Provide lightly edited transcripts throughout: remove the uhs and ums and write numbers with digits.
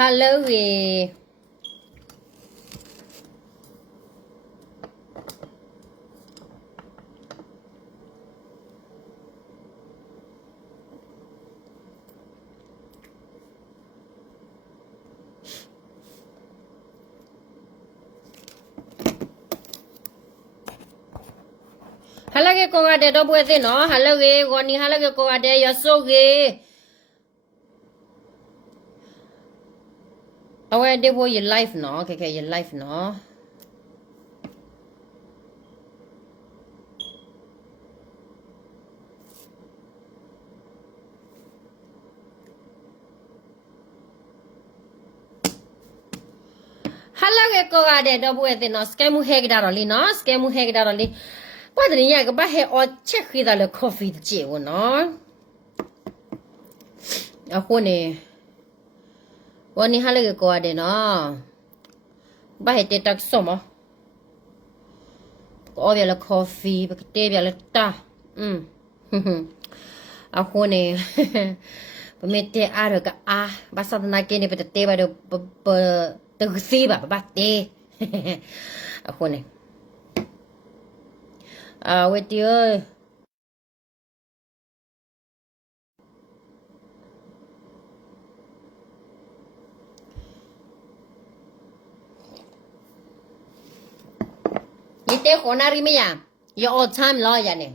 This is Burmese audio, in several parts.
ฮัลโหลเวฮัลโหลเกโกกาเดตัวpuede noฮัลโหลเกวันนี้ฮัลโหลเกโกกาเดยาโซเกเอาไว้เดี๋ยวพออยู่ไลฟ์เนาะแค่อยู่ไลฟ์เนาะฮัลโหลเกโกกาเดตัวpuede noสแกมูเฮกดารอลีเนาะสแกมูเฮกดารอลีว่าแต่เนี่ยก็บ้าเฮอเช็คคือแต่ละกาแฟเจ๋วเนาะเอาคนเนี่ยวันนี้ฮัลโหลเกโกกาเดเนาะบ้าเฮเตตักสมอ่ะก็เอาเวลากาแฟไปเตะเวลาตาเอาคนเนี่ยไปเมเตอาร์ก็ภาษาตะนักเกเนี่ยไปเตะไปดูไปตึกซีแบบบ้าเตะเอาคนเนี่ยเวทีเอ้ยยี่เตะคนนารีไหมยังยี่ all time รออย่างนี้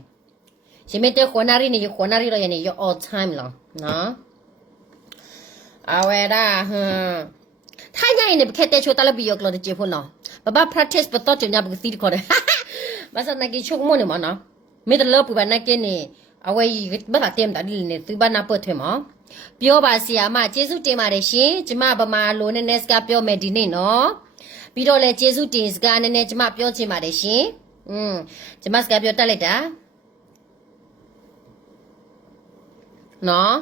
ใช่ไหมเตะคนนารีนี่ยี่คนนารีรออย่างนี้ยี่ all time รอเนาะเอาไว้ได้ถ้าอย่างนี้แค่เตะชัวร์ตลอดปียกเราจะเจ็บหัวเนาะบ้า practice ไปต่อจนยาบุกซีดีกว่าเลยภาษานักกีฬาชกมันเนี่ยมั้งเนาะไม่ต้องเลิกไปบ้านนักกีฬาเนี่ยเอาไว้บ้านเต็มตาดิลเนี่ยซื้อบ้านนับเปิดเถอะมั้งเปียวบาสีอามาเจสุเตมาเรชิจะมาประมาณโลนึงเนสกาเปียวเมดิเน่เนาะปีโดเลยเจสุเตสกาเนี่ยจะมาเปียวเจมาเรชิจะมาสกาเปียวตะเล็ดอ่ะเนาะ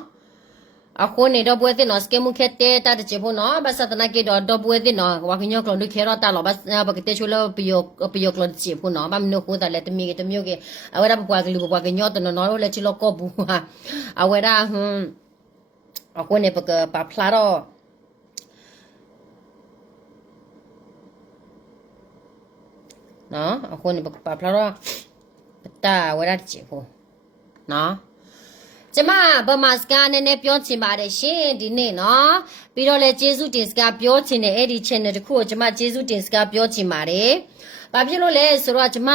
เอาคนเนี่ยดอกบัวเต้นเนาะสเกมุขเตะตาจะเจ็บหัวเนาะภาษาตะนักกีฬาดอกบัวเต้นเนาะว่าขี้ยอกลงดูแค่รอตาหรอภาษาปกติช่วยเราไปยกลงเจ็บหัวเนาะบ้านนู้นคนแต่ละตัวมีตัวมีโอเคเอาไว้ได้ปกติลูกปกติยอดตัวเนาะเราเลยชิลก็บัวเอาไว้ได้เอาคนเนี่ยปกติปลาพลาดเนาะเอาคนเนี่ยปกติปลาพลาดตาไว้ได้เจ็บหัวเนาะจะมาบมาสกาเนี่ยပြောချင်ပါတယ်ရှင်ဒီနေ့เนาะပြီးတော့လေကျေးဇူးတင်စကားပြောချင်တဲ့အဲ့ဒီ channel တခုကိုကျွန်မကျေးဇူးတင်စကားပြောချင်ပါတယ်။ဘာဖြစ်လို့လဲဆိုတော့ကျွန်မ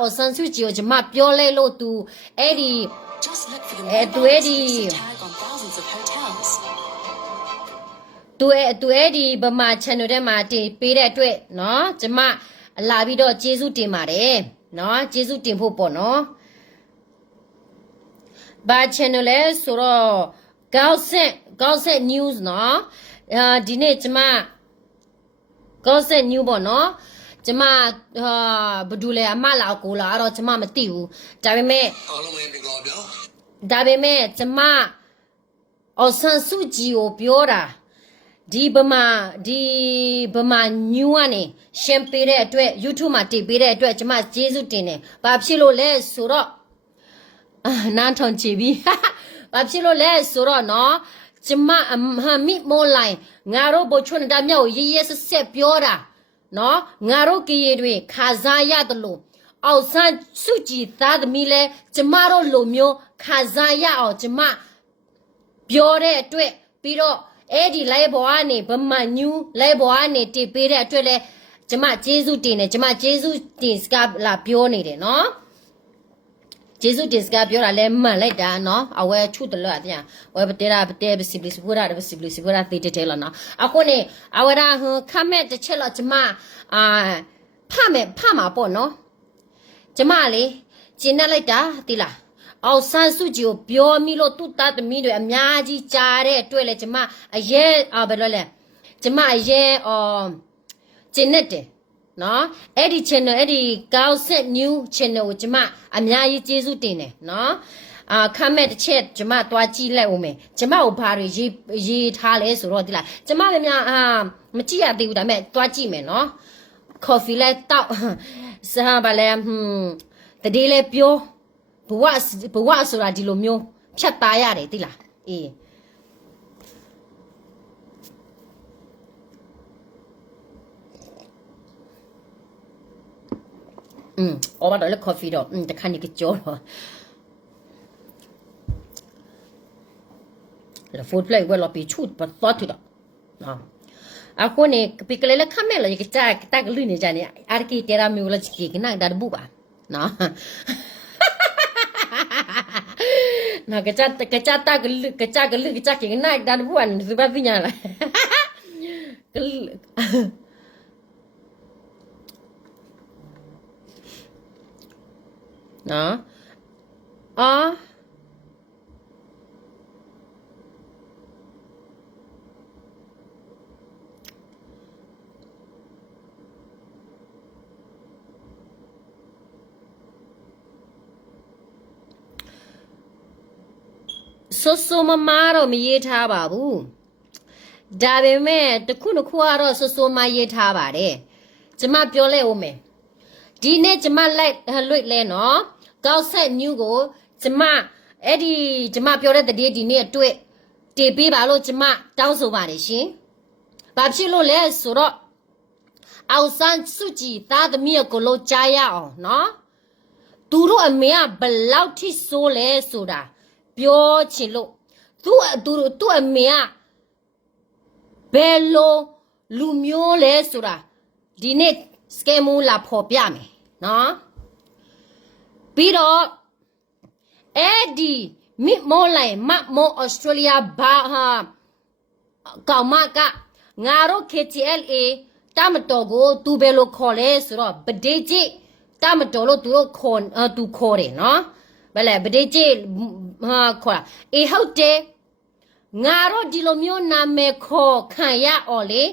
အော်ဆန်စုကြည်ကိုကျွန်မပြောလဲလို့သူအဲ့ဒီသူအဲ့ဒီဘမာ channel ထဲမှာတင်ပေးတဲ့အတွက်เนาะကျွန်မလာပြီးတော့ကျေးဇူးတင်ပါတယ်เนาะကျေးဇူးတင်ဖို့ပေါ့เนาะဘာ channel လဲဆိုတော့Gossip News เนาะဒီနေ့ကျမ Gossip News ပေါ့เนาะကျမဘယ်သူလဲအမလားကိုလားအဲ့တော့ကျမမသိဘူးဒါပေမဲ့ကျမအောင်ဆန်းစုကြည်ကိုပြောတာဒီဗမာ new ကနေရှင်းပေးတဲ့အတွက် YouTube မှာတင်ပေးတဲ့အတွက်ကျမကျေးဇူးတင်တယ်ဘာဖြစ်လို့လဲဆိုတော့နားထောင်ကြည့်ပြီဘာဖြစ်လို့လဲဆိုတော့เนาะကျမမိမိုးလိုင်းငါတို့ဘိုချွန်းတာမြောက်ရေးရဲဆက်ပြောတာเนาะငါတို့ကရေတွေခါစားရတယ်လို့အောက်ဆန်းစုကြည်သားသမီးလဲကျမတို့လိုမျိုးခါစားရအောင်ကျမပြောတဲ့အတွက်ပြီးတော့အဲ့ဒီလိုက်ဘောကနေဗမာညူးလိုက်ဘောကနေတည်ပေးတဲ့အတွက်လဲကျမကျေးဇူးတင်တယ်ကျမကျေးဇူးတင်စကားလာပြောနေတယ်เนาะကျေးဇူးတင်စကားပြောတာလဲမှန်လိုက်တာเนาะအဝဲချုတလို့အပြန်ဝဲပတဲပစီပလီစပူရာပစီပလီစပူရာတေတဲလเนาะအခုနေအဝရဟခမက်တစ်ချက်တော့ကျမဖမှာပေါ့เนาะကျမလေကျင်းနေလိုက်တာတိလားအောင်ဆန်းစုကြည်ကိုပြောမိလို့သူ့သားသမီးတွေအများကြီးကြားတဲ့အတွက်လဲကျမအရင်ဘယ်လိုလဲကျမအရင်ကျင်းနေတယ်เนาะအဲ့ဒီ channel အဲ့ဒီ Gossip News channel ကိုကျမအများကြီးကျေးဇူးတင်တယ်เนาะခမ်းမဲ့တစ်ချက်ကျမတွားကြည့်လိုက်ဦးမယ်ကျမကိုဘာတွေရေးထားလဲဆိုတော့ဒီလားကျမလည်းများမကြည့်ရသေးဘူးဒါပေမဲ့တွားကြည့်မယ်เนาะ coffee လဲတောက်စားပါလဲတတိလဲပြောဘဝဆိုတာဒီလိုမျိုးဖြတ်သားရတယ်သိလားအေး အော်ဘာတော့လေ coffee တော့တခါနေကြောတော့လေ food play ဝယ်လို့ပြီးချူပတ်တော့တူတော့နော်အခုနေပိကလေးလက်ခမဲလို့ကြက်တက်လူနေကြနေအာကီတေရာမျိုးလို့ကြီးကနာဒါဘူးပါနော်နော်ကကြတက်ကလူကကြကနာဒါဘူးန်စပါပညာလားနော်ဆိုမမာတော့မရေးထားပါဘူးဒါပေမဲ့တခုနှစ်ခုကတော့ဆိုမရေးထားပါတယ်ကျမပြောလဲဦးမယ်ဒီနေ့ကျမလိုက်လွတ်လဲနော်ကောက်ဆက်ညူးကိုကျမအဲ့ဒီကျမပြောတဲ့တည်းဒီနေ့အတွက်တေးပေးပါလို့ကျမတောင်းဆိုပါတယ်ရှင်ဘာဖြစ်လို့လဲဆိုတော့အောင်ဆန်းစုကြည်သားသမီးကိုလို့ကြားရအောင်နော်သူတို့အမေကဘလောက်ထိဆိုးလဲဆိုတာပြောချင်လို့သူ့အမေကဘယ်လိုလူမျိုးလဲဆိုတာဒီနေ့စကမူလာဖော်ပြမယ်နော်ပြီးတော့အဲ့ဒီမိမောလိုက်မမောဩစတြေးလျဘာဟာကောင်မကငါတို့ KTLA တမတော်ကိုသူဘယ်လိုခေါ်လဲဆိုတော့ဗဒေးကြီးတမတော်လို့သူခေါ်တယ်နော်ဘယ်လဲဗဒေးကြီးဟာခေါ်အေးဟုတ်တယ်ငါတို့ဒီလိုမျိုးနာမည်ခေါ်ခံရအောင်လေ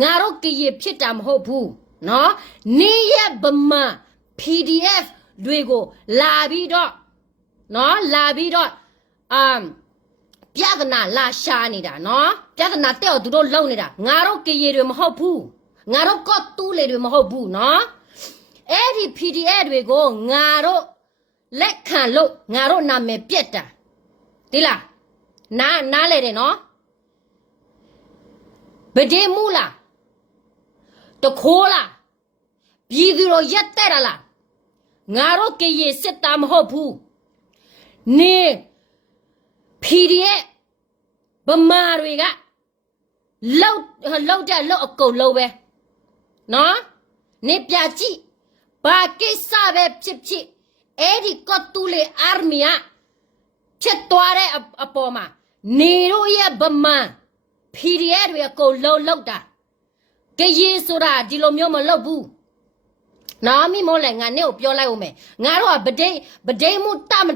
ငါတို့ကြည်ဖြစ်တာမဟုတ်ဘူးနော်နေရဗမာ PDF တွေကိုလာပြီးတော့နော်လာပြီးတော့ပြဿနာလာရှာနေတာနော်ပြဿနာတဲ့သူတို့လုံနေတာငါတို့ကြည်တွေမဟုတ်ဘူးငါတို့ကော့တူးလေတွေမဟုတ်ဘူးနော်အဲ့ဒီ PDF တွေကိုငါတို့လက်ခံလို့ငါတို့နာမည်ပြက်တာဒီလားနားလေတယ်နော်ဗဒေမူလားတခိုးလားပြည်သူတို့ရက်တဲ့လားငါတို့ကြည်စစ်တာမဟုတ်ဘူးနေ PDF ဗမာတွေကလောက်တဲ့လောက်အကုန်လုံးပဲနော်နေပြကြည့်ဘာကိစ္စပဲဖြစ်အဲ့ဒီကတ်တူလေအာမီယာချက်သွားတဲ့အပေါ်မှာနေတို့ရဲ့ဗမာ PDF တွေအကုန်လောက်တာကြည်ဆိုတာဒီလိုမျိုးမလုပ်ဘူးနော်မိမိုးလည်းငါနဲ့ကိုပြောလိုက်ဦးမယ်ငါတို့ကဗဒေးမှုတမ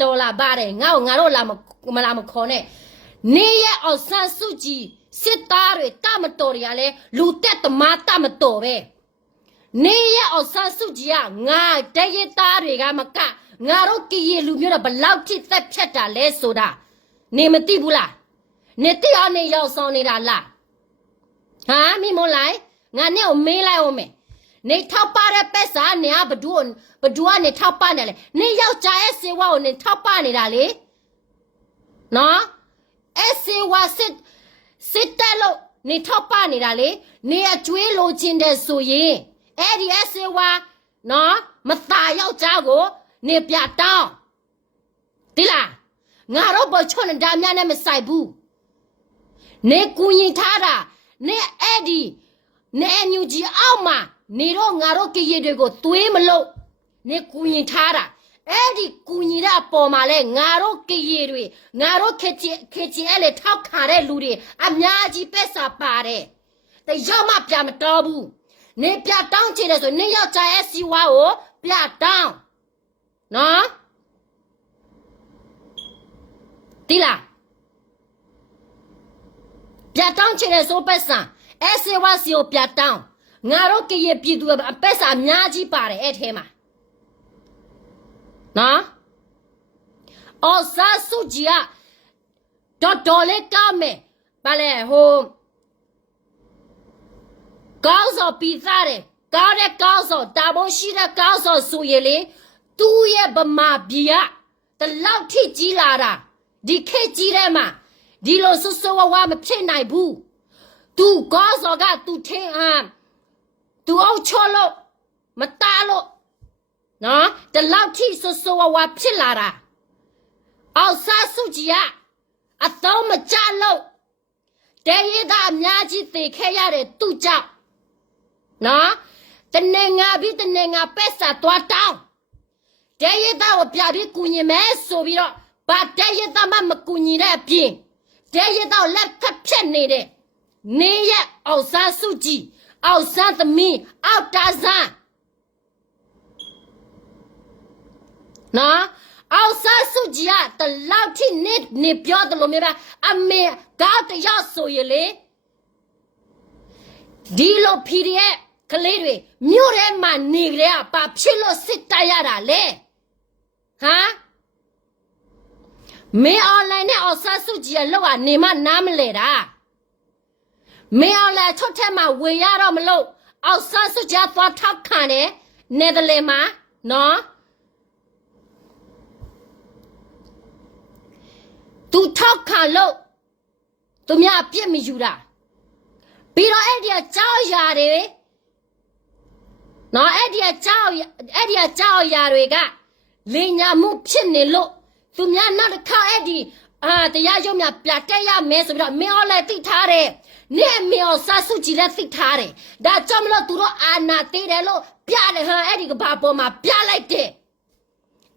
တော်လာပါတယ်ငါတို့လာမခေါ်နဲ့နေရအောင်ဆန်းစုကြည်စစ်သားတွေတမတော်တွေကလည်းလူတက်သမားတမတော်ပဲနေရအောင်ဆန်းစုကြည်ကငါတရသားတွေကမကငါတို့ကြည်လူမျိုးတော့ဘလောက်ထိသက်ဖြတ်တာလဲဆိုတာနေမသိဘူးလားနေတိအောင်နေရောက်ဆောင်နေတာလားဟာမိမလိုက်ငါနဲ့ကိုမေးလိုက်အောင်မယ်နေထောက်ပါတဲ့ပက်စာနေဘဒူကနေထောက်ပါနေလေနေယောက်ျားရဲ့စေဝါကိုနေထောက်ပါနေတာလေနော်အစေဝါစစ်တက်လို့နေထောက်ပါနေတာလေနေအကျွေးလိုချင်တဲ့ဆိုရင်အဲ့ဒီအစေဝါနော်မသားယောက်ျားကိုနေပြတောင်းဒီလားငါတို့ဘောချွန်ဒါများနဲ့မဆိုင်ဘူးနေကူရင်ထားတာနေအဲ့ဒီနေအန်ယူဂျီအောက်မှာနေတော့ငါတို့ကြည်တွေကိုသွေးမလို့နေကူရင်ထားတာအဲ့ဒီကူရင်တဲ့အပေါ်မှာလဲငါတို့ကြည်တွေငါတို့ခေချီအဲ့လေထောက်ခါတဲ့လူတွေအများကြီးပဲစာပါတယ်တရောက်မှပြမတော်ဘူးနေပြတောင်းချင်တယ်ဆိုနေရောက်ကြရဲ့စီဝါကိုပြတောင်းနော်ဒီလားပြတောင်းချင်တယ်ဆိုပတ်စံအစေဝါစီကိုပြတောင်းငါတို့ကြည်ပြည်သူအပက်စာအများကြီးပါတယ်အဲ့ထဲမှာနော်အော်ဆာစုကြီးကတော်လေးကောင်းမယ်ဘာလဲဟိုကောင်းစောပြီးသားတယ်ကောင်းတဲ့ကောင်းစောတာဘုံရှိတဲ့ကောင်းစောဆိုရလေသူ့ရဲ့ဗမာပြည်ကတလောက်ထိကြီးလာတာဒီခေတ်ကြီးထဲမှာဒီလိုဆူဆူဝါဝါမဖြစ်နိုင်ဘူးသူကောင်းစောကသူထင်း သူအုပ်ချောလို့မတားလို့နော်တလောက်ထိဆိုဝါဖြစ်လာတာအောင်ဆန်းစုကြည်ကအသုံးမကျလို့တဲရည်သားအများကြီးသေခဲ့ရတဲ့သူကြောင့်နော်တနေငါပြီးတနေငါပက်စာသွားတောင်းတဲရည်သားကိုပြပြီးကူညီမယ်ဆိုပြီးတော့ဘာတဲရည်သားမှမကူညီတဲ့အပြင်တဲရည်သားလက်ထပ်ဖြတ်နေတဲ့နေရအောင်ဆန်းစုကြည်အောင်ဆန်းသမီးအောက်တာဆန်းနော်အောင်ဆန်းစုကြည်ကတလောက်ထိနေပြောတယ်လို့မျိုးအမေကောက်တယောက်ဆိုရလေဒီလို PDF ကလေးတွေမြို့ထဲမှာနေကြရပါဖြစ်လို့စစ်တိုက်ရတာလေဟမ်မင်း online နဲ့အောင်ဆန်းစုကြည်ကလောက်ကနေမှနားမလဲတာမင်း online ထုတ်ထက်မှဝေရတော့မလို့အောင်ဆန်းစုကြည်သွားထောက်ခံတယ်နယ်သာလန်မှာနော်သူထောက်ခံလို့သူများအပြစ်မယူတာပြီးတော့အဲ့ဒီကကြောက်ရတယ်နော်အဲ့ဒီကကြောက်ရတွေကလင်ညာမှုဖြစ်နေလို့သူများနောက်တစ်ခါအဲ့ဒီတရားရုံးများပြတက်ရမယ်ဆိုပြီးတော့မင်းအောင်လည်းသိထားတယ်နဲ့မင်းအောင်ဆန်းစုကြည်လည်းသိထားတယ်ဒါကြောင့်မလို့သူတို့အာနာသေးတယ်လို့ပြတယ်ဟမ်အဲ့ဒီကဘာပေါ်မှာပြလိုက်တယ်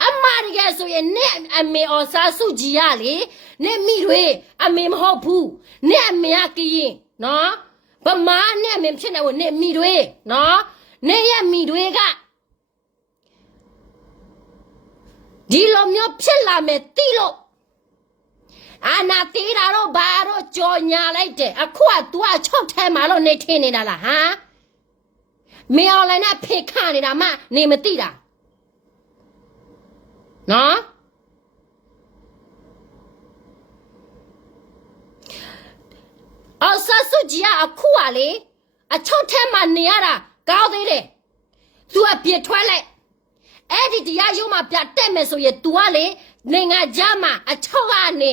အမရကဆိုရင်နဲ့အမေအောင်ဆန်းစုကြည်ရလေနဲ့မိတွေအမေမဟုတ်ဘူးနဲ့အမေကရင်နော်ဗမာနဲ့အမေဖြစ်နေဘူးနဲ့မိတွေနော်နဲ့ရမိတွေကဒီလိုမျိုးဖြစ်လာမယ်တိလို့အာနာတေးတာတော့ဘာတော့ကြော်ညာလိုက်တယ်အခုက तू ကချုပ်ထဲမှာလို့နေထင်းနေတာလားဟမ်မင်းအောင်လည်းနဲ့ဖေခနေတာမှနေမသိတာနော်အောင်ဆန်းစုကြည်ကအခုကလေအချုပ်ထဲမှာနေရတာကောင်းသေးတယ် तू ကပြစ်ထွက်လိုက်အဲ့ဒီတရားရုံးမှာပြတက်မယ်ဆိုရင် तू ကလေနိုင်ငံခြားမှာအချုပ်ကနေ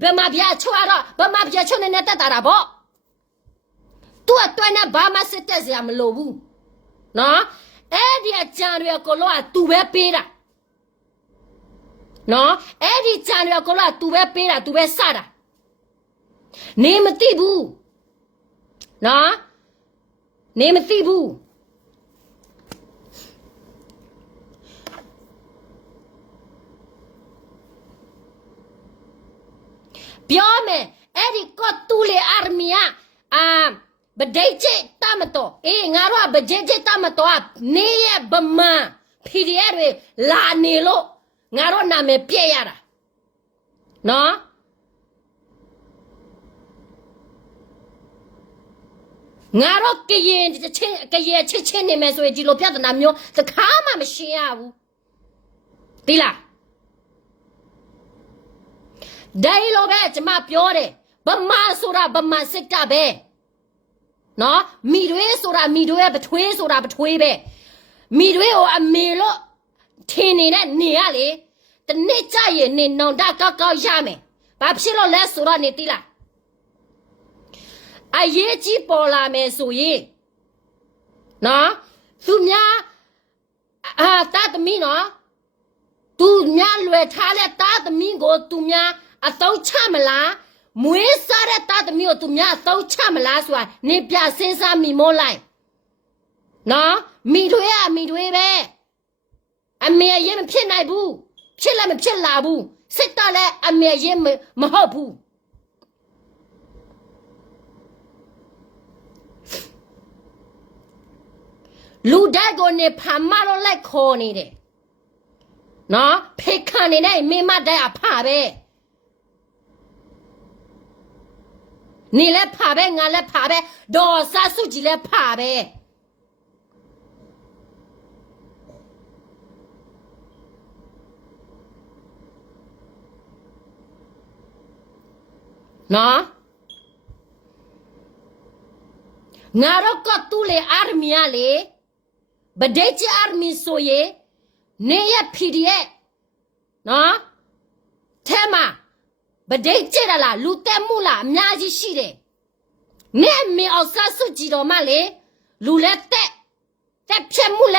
ဘယ်မှာပြအချုပ်ကတော့ဘယ်မှာပြချုပ်နေတက်တာပေါ့ तू ကတွန်းနဲ့ဘာမှစစ်တက်စရာမလိုဘူးနော်အဲ့ဒီအကြံတွေကိုလို့က तू ပဲပေးတာနော်အဲ့ဒီကြံတွေကိုလို့က तू ပဲပေးတာ तू ပဲစတာနေမသိဘူးနော်နေမသိဘူးပြောမယ်အဲ့ဒီကော့တူလေအာမီယာဘဒိတ်ချေတမတော်ငါတို့ကဘဒိတ်ချေတမတော်နေရဗမာ PDF တွေလာနေလို့ငါတို့နာမည်ပြည့်ရတာနော်ငါတို့ကရင်ချင်းနေမယ်ဆိုရင်ဒီလိုပြဿနာမျိုးတခါမှမရှင်းရဘူးဒီလားဒိုင်လိုပဲကျမပြောတယ်ဗမာဆိုတာဗမာစစ်တပ်ပဲနော်မိတွေဆိုတာမိတွေပထွေးဆိုတာပထွေးပဲမိတွေကိုအမေလို့ထင်နေတဲ့နေရလေတနေ့ကြရင်နေနောင်တကောက်ရမယ်ဘာဖြစ်လို့လဲဆိုတော့နေတိလားအရေးကြီးပေါ်လာမယ်ဆိုရင်နော်သူများတာသမီးနော်သူများလွယ်ထားတဲ့တာသမီးကိုသူများအသုံးချမလားမွေးစားတဲ့တာသမီးကိုသူများအသုံးချမလားဆိုတာနေပြစဉ်းစားမိမိုးလိုက်နော်မိတွေပဲအမေရင်မဖြစ်နိုင်ဘူးဖြစ်လည်းမဖြစ်လာဘူးစစ်တော့လည်းအမေရင်မဟုတ်ဘူးလူတိုက်ကိုနေဖာမလို့လိုက်ခေါ်နေတယ်နော်ဖေခါနေတဲ့မိမတိုက်အဖပဲနေလဲဖာပဲငါလဲဖာပဲဒေါ်ဆာစုကြည်လဲဖာပဲနော်ငါတို့ကတူလေအာမီယာလေဗဒိတ်ချအာမီဆိုရေနေရ PDF နော်ထဲမှာဗဒိတ်ချရလားလူတက်မှုလားအများကြီးရှိတယ်နဲ့မေအောင်ဆန်းစုကြည်တော်မလေလူလက်တက် แต่เพียงมูแล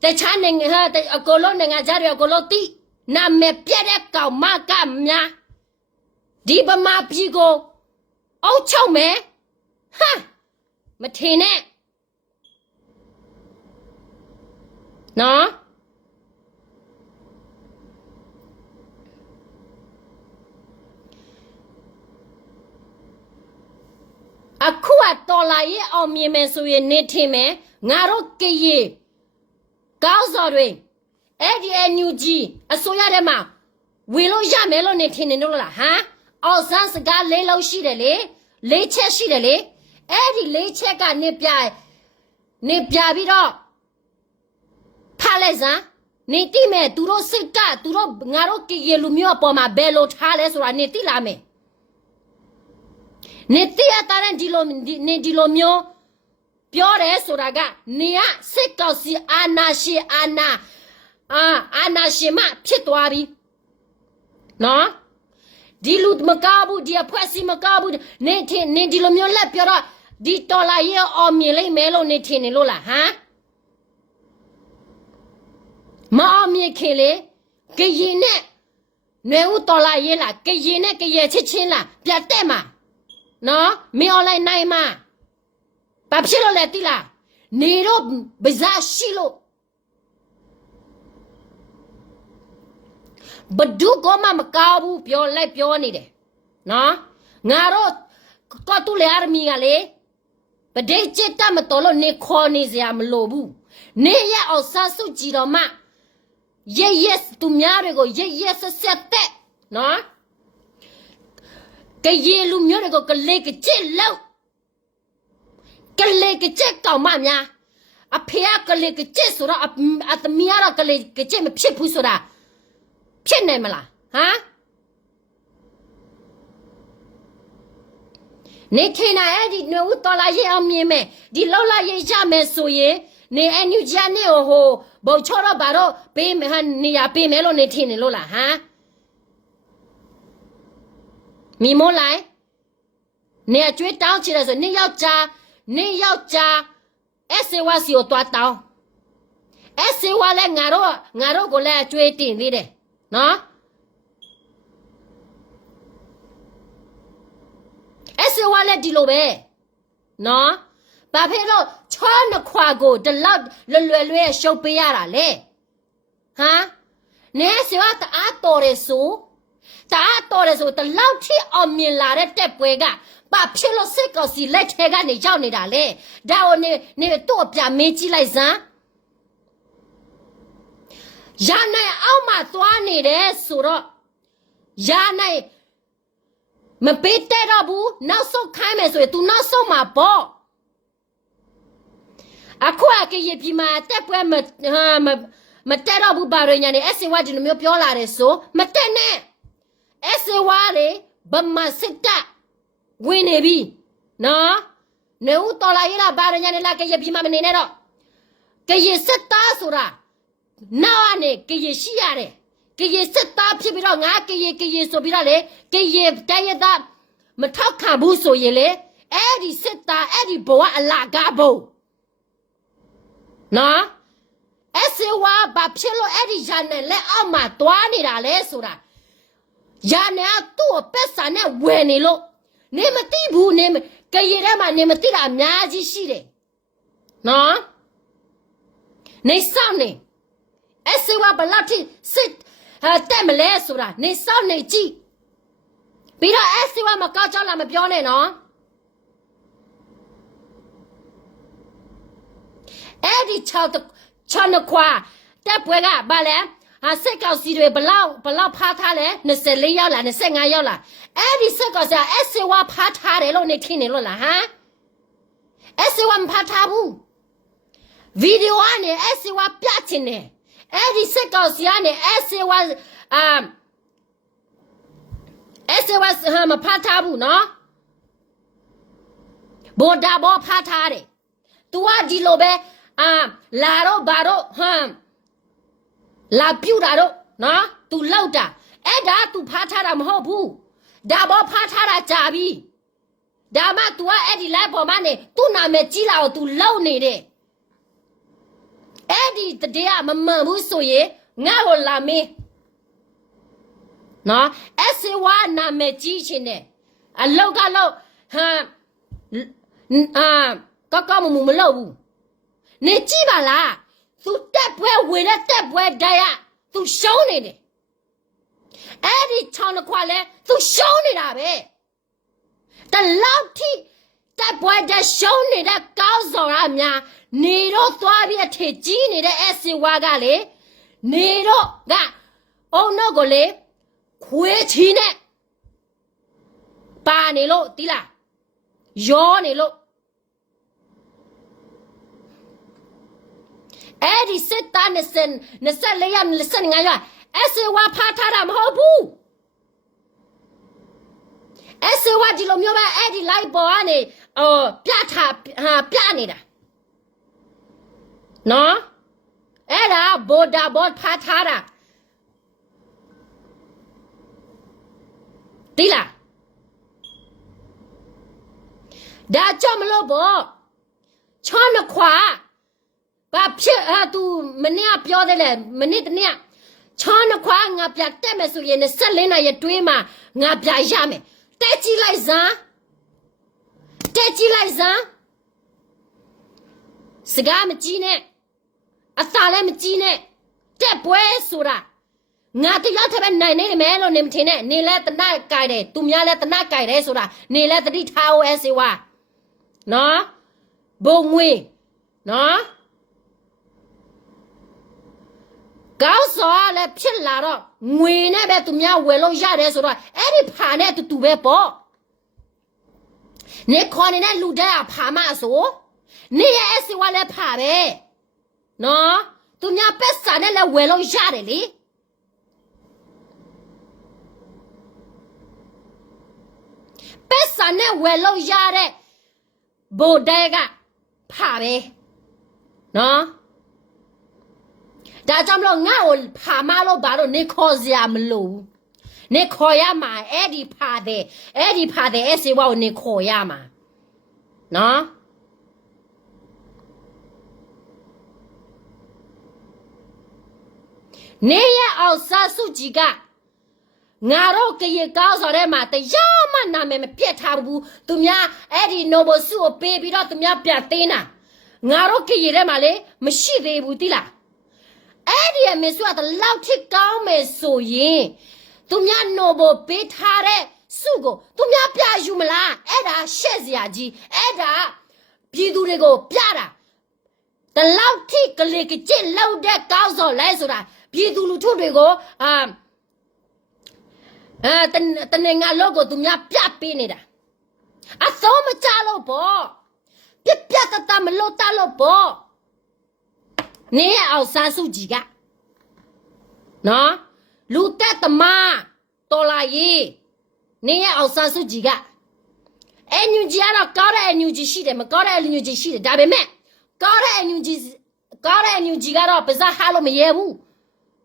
แต่ฉันเองฮะแต่โกโลนึงอาจารย์โกโลตีนำเมเปียเด็กเก่ามากกันเนี่ยดีบมาพี่โกเอาเช่าแม่ฮะมาเทเน่เนาะအခုကတော်လာရဲ့အောင်မြင်မယ်ဆိုရင်နေထင်မယ်ငါတို့ကြည်ရီကောင်းစော်တွေအဲ့ဒီအန်ယူဂျီအစိုးရထဲမှာဝင်လို့ရမယ်လို့နေထင်နေလို့လားဟမ်အော်ဆန်းစကားလေးလုံးရှိတယ်လေလေးချက်ရှိတယ်လေအဲ့ဒီလေးချက်ကနေပြပြီးတော့ဖားလိုက်စမ်းနေတိမဲ့သူတို့စိတ်ကသူတို့ငါတို့ကြည်ရီလူမျိုးအပေါ်မှာဘယ်လိုထားလဲဆိုတာနေတိလာမယ်နေတိအတားတဲ့ဒီလိုမျိုးပြောတယ်ဆိုတာကနေကစိတ်ကောက်စီအာနာရှင်မဖြစ်သွားပြီနော်ဒီလူမကောက်ဘူးဒီအဖွဲစီမကောက်ဘူးနေဒီလိုမျိုးလက်ပြောတော့ဒီတော်လာရဲ့အောင်မြင်လိမ့်မယ်လို့နေထင်နေလို့လားဟမ်မအောင်မြင်ခင်လေကရင်နဲ့နွေဦးတော်လာရဲ့လားကရင်နဲ့ကရဲ့ချစ်ချင်းလားပြတ်တဲ့မှာနော်မင်းအွန်လိုင်းနိုင်မှာဘာဖြစ်လို့လဲတိလားနေတော့ဗဇာရှိလို့ဘဒုကမကောက်ဘူးပြောနေတယ်နော်ငါတို့ကတူလေအာမီကလေဗဒိတ်ချစ်တမတော်လို့နေခေါ်နေစရာမလိုဘူးနေရအောင်ဆဆုကြည်တော်မyes သူများတွေကိုyes ဆက်တဲ့နော်ကရေလူမျိုးတွေကိုကလေးကကြစ်လို့ကလေးကကြစ်ကောင်းမများအဖေကလေးကကြစ်ဆိုတော့အသမီးကတော့ကလေးကကြစ်မဖြစ်ဘူးဆိုတာဖြစ်နိုင်မလားဟမ်နေထင်အဲ့ဒီနှုတ်တော်လာရဲ့အောင်မြင်မယ်ဒီလောက်လာရဲ့ရမယ်ဆိုရင်နေအန်ယူဂျာနေဟိုဘောချောတော့ဘာတော့ပေးမယ်ဟာနေရပေးမယ်လို့နေထင်နေလို့လားဟမ်မိမိုးလိုက်နေအကျွေးတောင်းချင်တယ်ဆိုနေယောက်ျားအဆေဝါစီကိုတွားတောင်းအဆေဝါလည်းငါတို့ကိုလည်းအကျွေးတင်သေးတယ်နော်အဆေဝါလည်းဒီလိုပဲနော်ဘာဖြစ်လို့ချောနှခွာကိုဒီလောက်လွယ်ရှုပ်ပေးရတာလဲဟမ်နေအဆေဝါတအားတော်တယ်ဆိုတလောက်ထိအောင်မြင်လာတဲ့တက်ပွဲကဘာဖြစ်လို့စိတ်ကောက်စီလက်ထဲကနေရောက်နေတာလဲဒါကိုနေတော့ပြမေးကြည့်လိုက်စမ်းရနိုင်အောက်မှာသွားနေတယ်ဆိုတော့ရနိုင်မပေးတဲ့တော့ဘူးနောက်ဆုံးခိုင်းမယ်ဆိုရင် तू နောက်ဆုံးမှာပေါ့အခုအကေရပြီမှာတက်ပွဲမတက်တော့ဘူးပါရညာနေအစီဝါဒီလိုမျိုးပြောလာတယ်ဆိုမတက်နဲ့အစေဝါလေဗမာစစ်တပ်ဝင်နေပြီနော်နေဦးတော်လာရလာဘာရညာနေလာကရပြမမနေနဲ့တော့ကရစစ်သားဆိုတာနောက်ကနေကရရှိရတယ်ကရစစ်သားဖြစ်ပြီးတော့ငါကရဆိုပြီးတော့လေကရတရသားမထောက်ခံဘူးဆိုရင်လေအဲ့ဒီစစ်သားအဲ့ဒီဘဝအလာကားဘုံနော်အစေဝါဘာဖြစ်လို့အဲ့ဒီရန်နဲ့လက်အောက်မှာတွားနေတာလဲဆိုတာရနေသူ့ပက်စာနဲ့ဝယ်နေလို့နေမသိဘူးနေကရေထဲမှာနေမသိတာအများကြီးရှိတယ်နော်နေဆောင်နေအစေဝဘလာတိစစ်တက်မလဲဆိုတာနေဆောင်နေကြည့်ပြီးတော့အစေဝမကောက်ကြောက်လာမပြောနဲ့နော်အဲ့ဒီချောင်းခွာတက်ပွဲကဘာလဲစိတ်ကောက်စီတွေဘလောက်ဖားထားလဲ24ရောက်လား25ရောက်လားအဲ့ဒီစိတ်ကောက်စီအဆေဝါဖားထားတယ်လို့နေထင်နေလို့လားဟမ်အဆေဝါမဖားထားဘူးဗီဒီယိုကနေအဆေဝါပြချင်တယ်အဲ့ဒီစိတ်ကောက်စီကနေအဆေဝါမဖားထားဘူးနော်ဘောဒါဘောဖားထားတယ် तू ကဒီလိုပဲလာတော့ဘာတော့ဟမ်လာပြူတာတော့နော် तू လောက်တာအဲ့ဒါ तू ဖားထားတာမဟုတ်ဘူးဒါဘောဖားထားတာကြာပြီဒါမှ तू ကအဲ့ဒီ live ပေါ်မှာနေသူ့နာမည်ကြီးလာကို तू လောက်နေတယ် Eddie the day mamma busoye ngao la me no SCY နာမည်ကြီးရှင်နဲ့အလောက်ကလောက်ကောက်ကောက်မမလုပ်ဘူးနေကြည့်ပါလားသူတက်ပွဲဝင်တဲ့တက်ပွဲတရားသူရှုံးနေတယ်အဲ့ဒီချောင်းတစ်ခွက်လဲသူရှုံးနေတာပဲတလောက်ထိတက်ပွဲတဲ့ရှုံးနေတဲ့ကောင်းစော်ရများနေတော့သွားပြီးအထည်ကြီးနေတဲ့ SCY ကလေနေတော့ကအုံတော့ကိုလေခွေးချီနဲ့ပါနေလို့တီးလားရောနေလို့အဲ့ဒီစစ်သား24ရက်25ရက် SCY ဖားထားတာမဟုတ်ဘူး SCY ဒီလိုမျိုးပဲအဲ့ဒီ live ပေါ်ကနေပြနေတာနော်အဲ့ဒါဘော်ဒါဘော်ဖားထားတာတီးလားဒါကြောင့်မလို့ပေါ့ချောင်းနှခွာဘာဖြစ်သူမနေ့ကပြောတယ်လေမနေ့တနေ့ချောင်းနှခွာငါပြတက်မယ်ဆိုရင်24နာရီတွေးမှာငါပြရမယ်တက်ကြည့်လိုက်စမ်းစကားမကြီးနဲ့အသာလည်းမကြီးနဲ့တက်ပွဲဆိုတာငါတယောက်တည်းပဲနိုင်နေတယ်မဲလို့နေမထင်နဲ့နေလဲတနတ်ကြိုက်တယ်သူများလဲတနတ်ကြိုက်တယ်ဆိုတာနေလဲတတိထားအောင် SCY နော်ဘုံငွေနော်ကောင်းစောလည်းဖြစ်လာတော့ငွေနဲ့ပဲသူများဝယ်လို့ရတယ်ဆိုတော့အဲ့ဒီဖာနဲ့တူပဲပေါ့နေခေါ်နေတဲ့လူတဲ့ဖာမဆိုနေရဲ့ SCY လည်းဖာပဲနော်သူများပက်စာနဲ့လည်းဝယ်လို့ရတယ်လေပက်စာနဲ့ဝယ်လို့ရတဲ့ဘိုတဲကဖာပဲနော်ဒါကြောင့်မလို့ငါ့ကိုဖာမလို့ဘာလို့နေခေါ်စရာမလိုဘူးနေခေါ်ရမှာအဲ့ဒီဖာတဲ့ SCY ကိုနေခေါ်ရမှာနော်နေရအောင်စာစုကြည်ကငါတို့ကရေကောင်းစော်ထဲမှာတရားမှနာမည်မပြတ်ထားဘူးသူများအဲ့ဒီ Noble စုကိုပေးပြီးတော့သူများပြသေးတာငါတို့ကရေထဲမှာလေမရှိသေးဘူးတိလားအဲ့ဒီအမေစုကတလောက်ထိကောင်းမယ်ဆိုရင်သူများ Noble ပေးထားတဲ့စုကိုသူများပြယူမလားအဲ့ဒါရှက်စရာကြီးအဲ့ဒါပြည်သူတွေကိုပြတာတလောက်ထိကလေးကကြစ်လောက်တဲ့ကောင်းစော်လဲဆိုတာပြည်သူလူထုတွေကိုတနေငါလောကိုသူများပြပေးနေတာအစောမကြလို့ပေါ့ပြတမလို့တလို့ပေါ့နေရအောင်စာစုကြည်ကနော်လူတက်သမားတော်လာရေးနေရအောင်စာစုကြည်ကအန်ယူဂျီကတော့ကောင်းတဲ့အန်ယူဂျီရှိတယ်မကောင်းတဲ့အန်ယူဂျီရှိတယ်ဒါပေမဲ့ကောင်းတဲ့အန်ယူဂျီကတော့ပါစားဟာလို့မရဲဘူး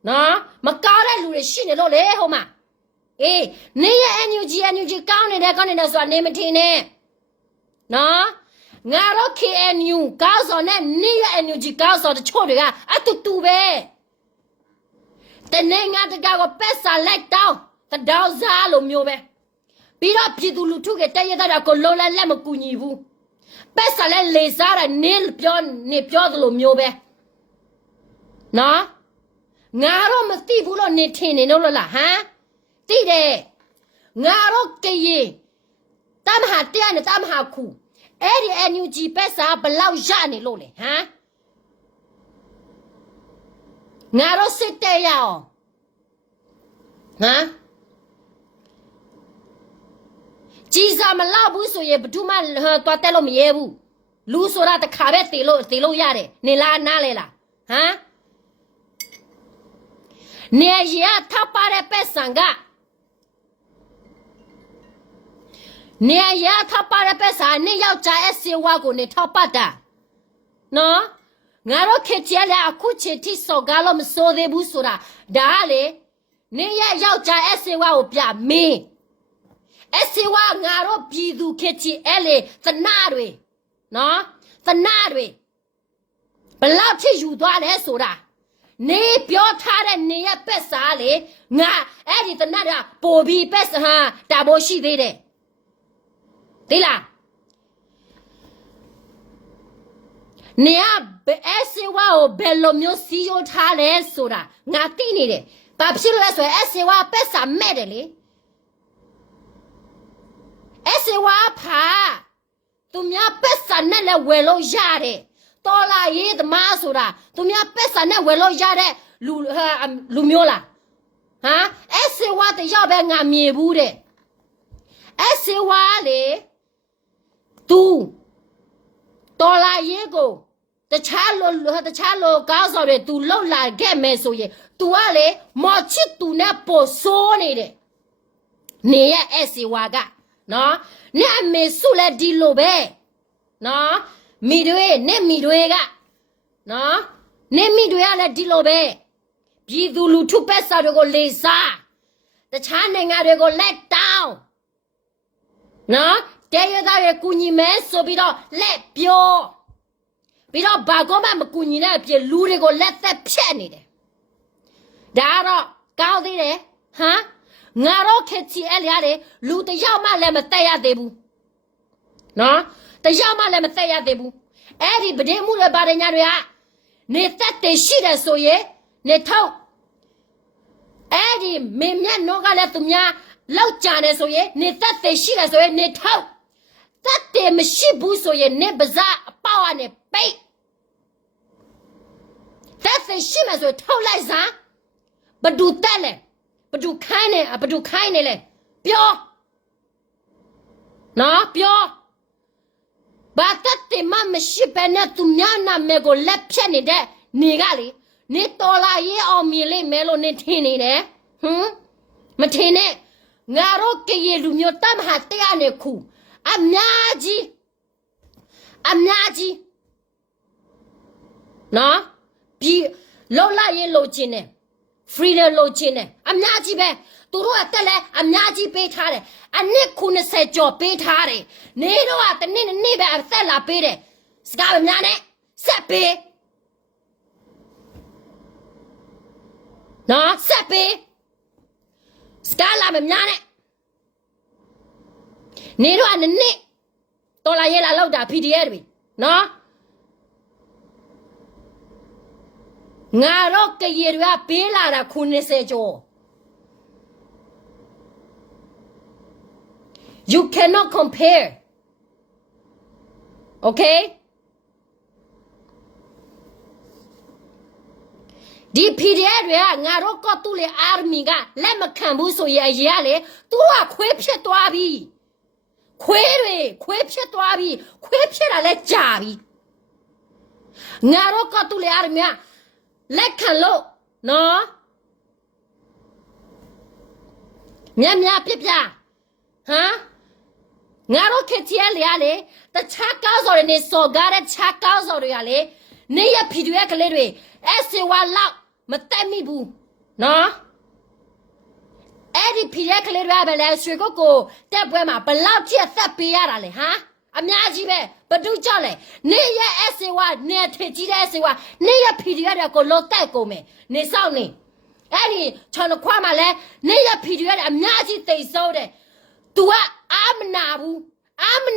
နော်မကောင်းတဲ့လူတွေရှိနေလို့လေဟုတ်မှာအေးနေရ NUG ကောင်းနေတယ်ဆိုတာနေမထင်နဲ့နော်ငါတို့ KNU ကောင်းစော်နဲ့နေရ NUG ကောင်းစော်တချို့တွေကအတူပဲတနေငါတကောပက်စာလက်တောင်းတဒေါစားလိုမျိုးပဲပြီးတော့ပြည်သူလူထုကတရရတာကိုလုံးလက်မကူညီဘူးပက်စာလက်လေစားတာနေပြောသလိုမျိုးပဲနော်ငါတော့မသိဘူးလို့နေထင်နေလို့လားဟမ်သိတယ်ငါတော့ကရင်တမဟာတရားနဲ့တမဟာခုအဲ့ဒီ NUG ပက်စာဘလောက်ရနေလို့လဲဟမ်ငါတော့စစ်တဲ့ရအောင်ဟမ်ကြီးစားမလောက်ဘူးဆိုရင်ဘယ်သူမှသွားတက်လို့မရဲဘူးလူဆိုတာတခါပဲတေလို့ရတယ်နေလားနားလဲလားဟမ်နေရထောက်ပါတဲ့ပက်ဆန်ကနေရထောက်ပါတဲ့ပက်ဆန်နေယောက်ျား SCY ကိုနေထောက်ပတ်တာနော်ငါတို့ခေတ်ကျဲလေအခုချေတိစော်ကားလို့မစိုးသေးဘူးဆိုတာဒါကလေနေရယောက်ျား SCY ကိုပြမင်း SCY ငါတို့ပြည်သူခေတ်ချဲအဲ့လေသနာတွေနော်သနာတွေ ဘလောက်ထိယူသွားလဲဆိုတာနေပြောထားတဲ့နေရပက်စားလေငါအဲ့ဒီတနတ်ကပို့ပြီးပက်စဟာတာဖို့ရှိသေးတယ်သိလားနေရအစီဝါကိုဘယ်လိုမျိုးစီယိုထားလဲဆိုတာငါသိနေတယ်ဘာဖြစ်လို့လဲဆိုရင်အစီဝါပက်စာမဲ့တယ်လေအစီဝါဖာသူများပက်စာနဲ့လည်းဝယ်လို့ရတယ်တော်လာရေးသမားဆိုတာသူများပက်စာနဲ့ဝယ်လို့ရတဲ့လူမျိုးလားဟာအစီဝါတယောက်ပဲငါမြင်ဘူးတဲ့အစီဝါလေသူတော်လာရေးကိုတခြားလိုကောင်းစော်တွေ तू လောက်လာခဲ့မယ်ဆိုရင် तू ကလေမော်ချစ်သူနဲ့ပို့ဆိုးနေတယ်နေရဲ့အစီဝါကနော်နဲ့အမေစုလဲဒီလိုပဲနော်မိတွေနဲ့မိတွေကနော်နဲ့မိတွေကလည်းဒီလိုပဲပြည်သူလူထုပက်စာတွေကိုလေစားတခြားနိုင်ငံတွေကိုလက်တောင်းနော်တဲရသားရဲ့ကူညီမဲဆိုပြီးတော့လက်ပြောပြီးတော့ဘာကောမှမကူညီတဲ့အပြင်လူတွေကိုလက်သက်ဖြတ်နေတယ်ဒါတော့ကောင်းသေးတယ်ဟမ်ငါတော့ခက်ချီအဲ့လေရတယ်လူတယောက်မှလည်းမတက်ရသေးဘူးနော်တယောက်မှလည်းမတက်ရသေးဘူးအဲ့ဒီဗဒင်းမှုတွေပါတယ်ညာတွေကနေသက်တည်ရှိတယ်ဆိုရင်နေထောက်အဲ့ဒီမင်းမြတ်နောကလည်းသူများလောက်ကြတယ်ဆိုရင်နေသက်တည်ရှိတယ်ဆိုရင်နေထောက်သက်တည်မရှိဘူးဆိုရင်နေပဇာအပေါက်ကနေပိတ်သက်တည်ရှိမယ်ဆိုရင်ထောက်လိုက်စမ်းဘဒူတက်လေဘဒူခိုင်းနေလေပြောနော်ပြောဘာသက်တည်မှမရှိဘဲနဲ့သူများနာမည်ကိုလက်ဖြတ်နေတဲ့နေကလေနေတော်လာရေးအောင်မြင်လိမ့်မယ်လို့နေထင်နေတယ်မထင်နဲ့ငါတို့ကရေလူမျိုးတမဟာတရားနေခုအများကြီးနော်ပြီးလောက်လာရေးလိုချင်တယ် freedom လိုချင်တယ်အများကြီးပဲသူတို့ကတက်လဲအများကြီးပေးထားတယ်အနည်း90ကျော်ပေးထားတယ်နေတော့ကတနေ့ပဲအသက်လာပေးတယ်စကားမများနဲ့ဆက်ပေးနော်ဆက်ပေးစကားလာမများနဲ့နေတော့ကနေ့တော်လာရဲလာလောက်တာ PDF တွေနော်ငါတော့ကရေတွေကပေးလာတာ90ကျော် You cannot compare okay ဒီ PDF တွေကငါတို့ကသူ့လေ army ကလက်မခံဘူးဆိုရင်အရေးကလေသူကခွေးဖြစ်သွားပြီခွေးဖြစ်သွားပြီခွေးဖြစ်တာလဲကြာပြီငါတို့ကသူ့လေ army ကလက်ခံလို့နော်မြပြဟမ်ငါတို့ခက်ချဲလေရလေတခြားကောင်းစော်တွေနေစော်ကားတဲ့ခြားကောင်းစော်တွေကလေနေရဖီတွေကကလေးတွေအစီဝါလောက်မတက်မိဘူးနော်အဲ့ဒီဖီတွေကကလေးတွေကပဲလေရွှေကုတ်ကိုတက်ပွဲမှာဘလောက်ပြက်သက်ပေးရတာလေဟာအများကြီးပဲဘဒုကြောက်လေနေရအစီဝါနေထကြီးတဲ့အစီဝါနေရဖီတွေကကိုလောတက်ကုန်မယ်နေဆောင်နေအဲ့ဒီချောင်းခွားမှာလဲနေရဖီတွေကအများကြီးတိတ်ဆုံးတယ် तू ကအာမ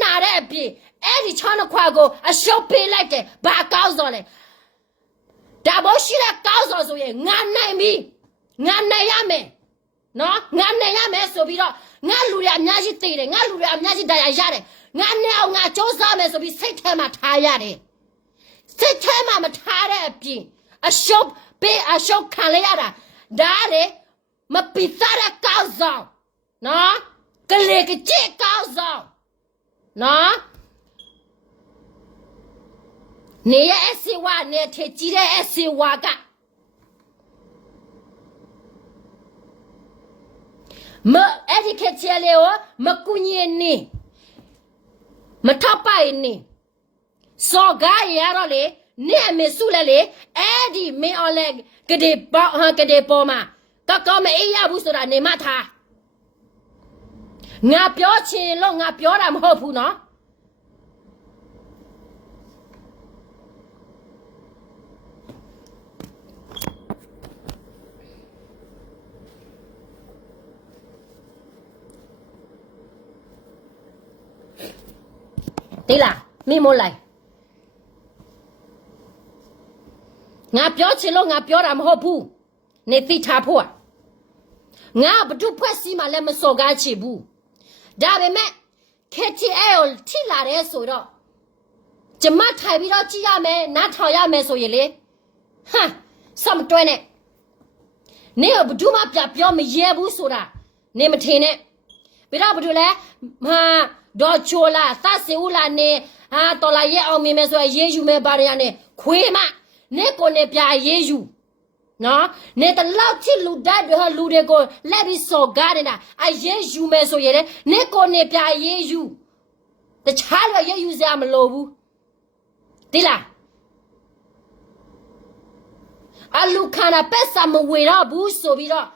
နာတဲ့အပြင်အဲ့ဒီချောင်းခွားကိုအရှုပ်ပေးလိုက်တယ်ဘာကောင်းစော်လဲဒါဘောရှိတဲ့ကောင်းစော်ဆိုရင်ငါနိုင်ပြီငါနိုင်ရမယ်နော်ငါနိုင်ရမယ်ဆိုပြီးတော့ငါလူတွေအများကြီးသိတယ်ငါလူတွေအများကြီးတရားရတယ်ငါနဲ့အောင်ငါစူးစမ်းမယ်ဆိုပြီးစိတ်ထဲမှာထားရတယ်စိတ်ထဲမှာမထားတဲ့အပြင်အရှုပ်ခံလိုက်ရတာဒါလေမပိသားတဲ့ကောင်းဆောင်နော်ကလေးကကြည့်ကောင်းဆောင်နော်နေရအစီဝါနဲ့ထကြည့်တဲ့အစီဝါကမအဲ့ဒီခက်ချဲလေကိုမကူညီနေမထပ်ပိုင်နေစော်ကားရတော့လေနေအမေစုလဲလေအဲ့ဒီမင်းအောင်လဲကတဲ့ပေါ်မှာကောမအေးရဘူးဆိုတာနေမထားငါပြောချင်လို့ငါပြောတာမဟုတ်ဘူးနော် သိလားမိမို့လိုက်ငါပြောချင်လို့ငါပြောတာမဟုတ်ဘူးနေသိထားဖို့ငါဘဒုဖွဲ့စီမှလည်းမစော်ကားချေဘူးဒါပေမဲ့ KTL ကိုထိလာတဲ့ဆိုတော့ကျမထိုင်ပြီးတော့ကြည့်ရမယ်နားထောင်ရမယ်ဆိုရင်လေဟမ်စမတွဲနဲ့နေဘဒုမှပြပြောမရဲဘူးဆိုတာနေမထင်နဲ့ပြီးတော့ဘဒုလဲဟာဒေါ်ချိုလာသတ်စီဦးလာနေဟာတော်လာရဲ့အောင်မြင်မယ်ဆိုရရေးယူမယ်ဘာတွေရနေခွေးမနေကိုနေပြရေးယူနော်နေတလောက်ချစ်လူတတ်တွေလူတွေကိုလက်ပြီးစော်ကားနေတာအရေးယူမယ်ဆိုရင်နေကိုနေပြရေးယူတခြားတွေရေးယူစရာမလိုဘူးဒီလားအလူခနာပက်ဆာမဝေတော့ဘူးဆိုပြီးတော့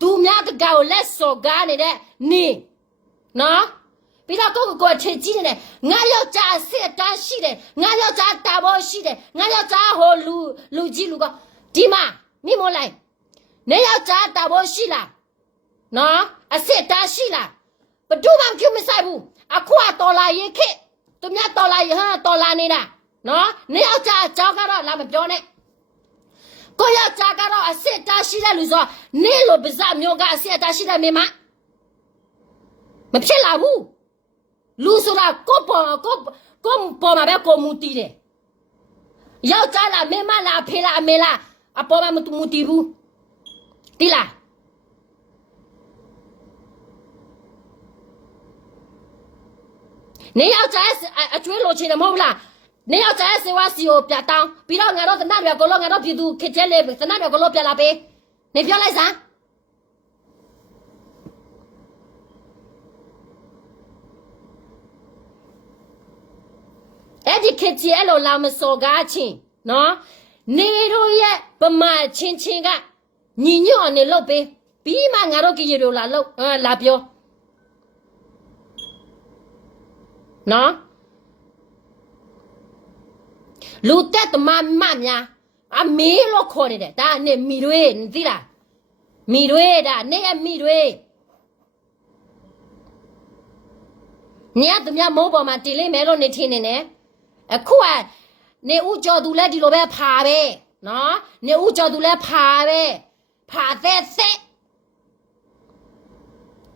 သူများတကောက်လက်စော်ကားနေတဲ့နေနော်ပြီးတော့ကိုထင်ကြည့်နေတယ်ငါယောက်ျားစစ်တန်းရှိတယ်ငါယောက်ျားတာဘောရှိတယ်ငါယောက်ျားဟိုလူကြီးလူကဒီမှာမိမို့လိုက်နေယောက်ျားတာဘောရှိလားနော်အစစ်တန်းရှိလားဘဒုမှကျမဆိုင်ဘူးအခုကတော်လာရေးခက်သူများတော်လာရဟတော်လာနေတာနော်နေယောက်ျားအကြောင်းကတော့လာမပြောနဲ့ကိုယောက်ျားကတော့အစစ်တန်းရှိတဲ့လူဆိုနေလိုပါဇက်မျိုးကအစစ်တန်းရှိတဲ့မိမမဖြစ်လာဘူးလူဆိုတာကိုပေါ်မှာပဲကိုမူတီးတယ်ယောက်ျားလားမင်းမလားဖေးလားအမေလားအပေါ်မှာမူတီးဘူးတိလားနေယောက်ျားအကျွေးလိုချင်တယ်မဟုတ်လားနေယောက်ျားစေဝါစီကိုပြတောင်းပြီးတော့ငါတို့တနတ်တွေကလောငါတို့ပြည်သူခစ်ကျဲလေးတနတ်တွေကလောပြလာပေးနေပြောလိုက်စမ်းအဲ့ဒီခက်ကြီးအဲ့လိုလာမစော်ကားချင်းနော်နေတို့ရဲ့ဗမာချင်းကညီညွတ်အနေလုပ်ပေးပြီးမှငါတို့ကြည်ရလာလို့လာပြောနော်လူတက်တမမများအမေလို့ခေါ်နေတယ်ဒါနဲ့မိတွေသိလားမိတွေဒါနဲ့မိတွေညတမမိုးပေါ်မှာတင်လိုက်မယ်လို့နေထင်နေတယ်အခုကနေဦးကျော်သူလည်းဒီလိုပဲဖာပဲနော်နေဦးကျော်သူလည်းဖာပဲဖာသက်သက်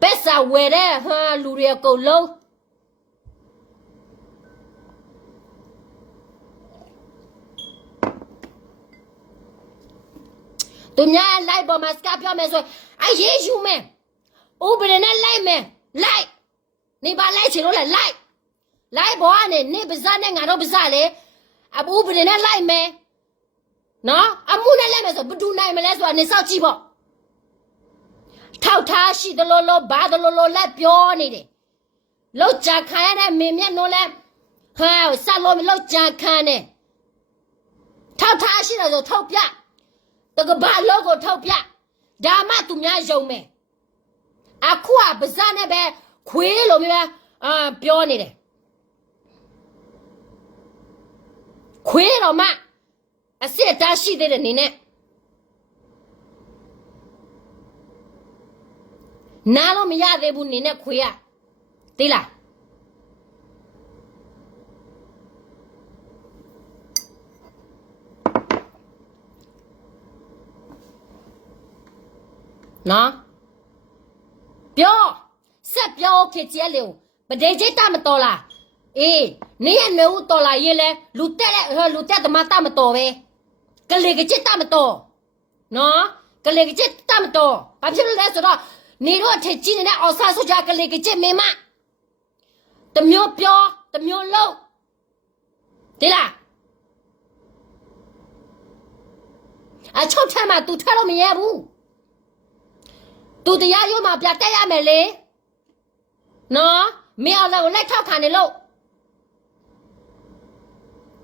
ပက်စာဝဲတဲ့ဟာလူတွေအကုန်လုံးသူများလိုက်ပေါ်မှာစကားပြောမယ်ဆိုအရေးယူမယ်ဥပဒေနဲ့လိုက်မယ်လိုက်နေပါလိုက်ချင်လို့လိုက်ဘောကနေနေပါဇက်နဲ့ငါတို့ပါဇက်လေအပူပရင်နဲ့လိုက်မယ်နော်အမှုနဲ့လိုက်မယ်ဆိုဘဒူနိုင်မလဲဆိုတာနေစောက်ကြည့်ပေါ့ထောက်ထားရှိတယ်လို့ဘာတယ်လို့လက်ပြောနေတယ်လောက်ကြခံရတဲ့မင်းမြတ်နိုးလဲဟာဆက်လို့မလောက်ကြခံနဲ့ထောက်ထားရှိတယ်ဆိုထောက်ပြတကဘာလို့ကိုထောက်ပြဒါမှသူများယုံမယ်အခုကပါဇက်နဲ့ပဲခွေးလိုမျိုးပြောနေတယ်ခွေးတော့မှအစစ်အတားရှိသေးတယ်နေနဲ့နားလို့မရသေးဘူးနေနဲ့ခွေးရသိလားနော်ပြောဆက်ပြောခဲ့ကြလေပဒေကျတမတော်လားအေးနေရနေဦးတော်လာရေးလဲလူတက်တမတမတော်ပဲကလေးကကျတမတော်နော်ကလေးကကျတမတော်ဘာဖြစ်လို့လဲဆိုတော့နေတော့ထက်ကြီးနေတဲ့အော်ဆာဆိုကြကလေးကကျမင်းမတမျိုးပြောတမျိုးလုံးဒီလားအချုပ်ထမ်းမှာ तू ထွက်လို့မရဘူး तू တရားရုံးမှာပြတက်ရမယ်လေနော်မင်းအောင်လည်းလိုက်ထောက်ခံနေလို့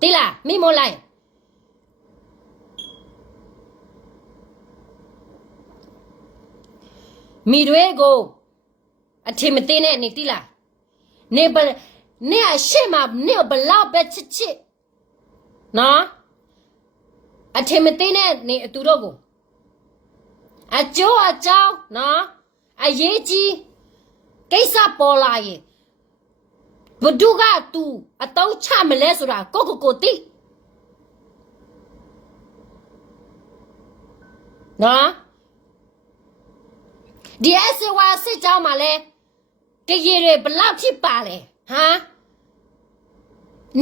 တိလားမိမို့လိုက်မိတွေကိုအထင်မသေးနဲ့နေတိလားနေအရှိမနေဘလောက်ပဲချစ်နော်အထင်မသေးနဲ့နေအတူတော့ကိုအကျိုးအကြောင်းနော်အရေးကြီးကိစ္စပေါ်လာရင် ဘဒုက तू အတုံးချမလဲဆိုတာကိုတိနော်ဒီအစဝါစစ်ကြောင်းမှာလဲကရေတွေဘလောက်ဖြစ်ပါလဲဟာ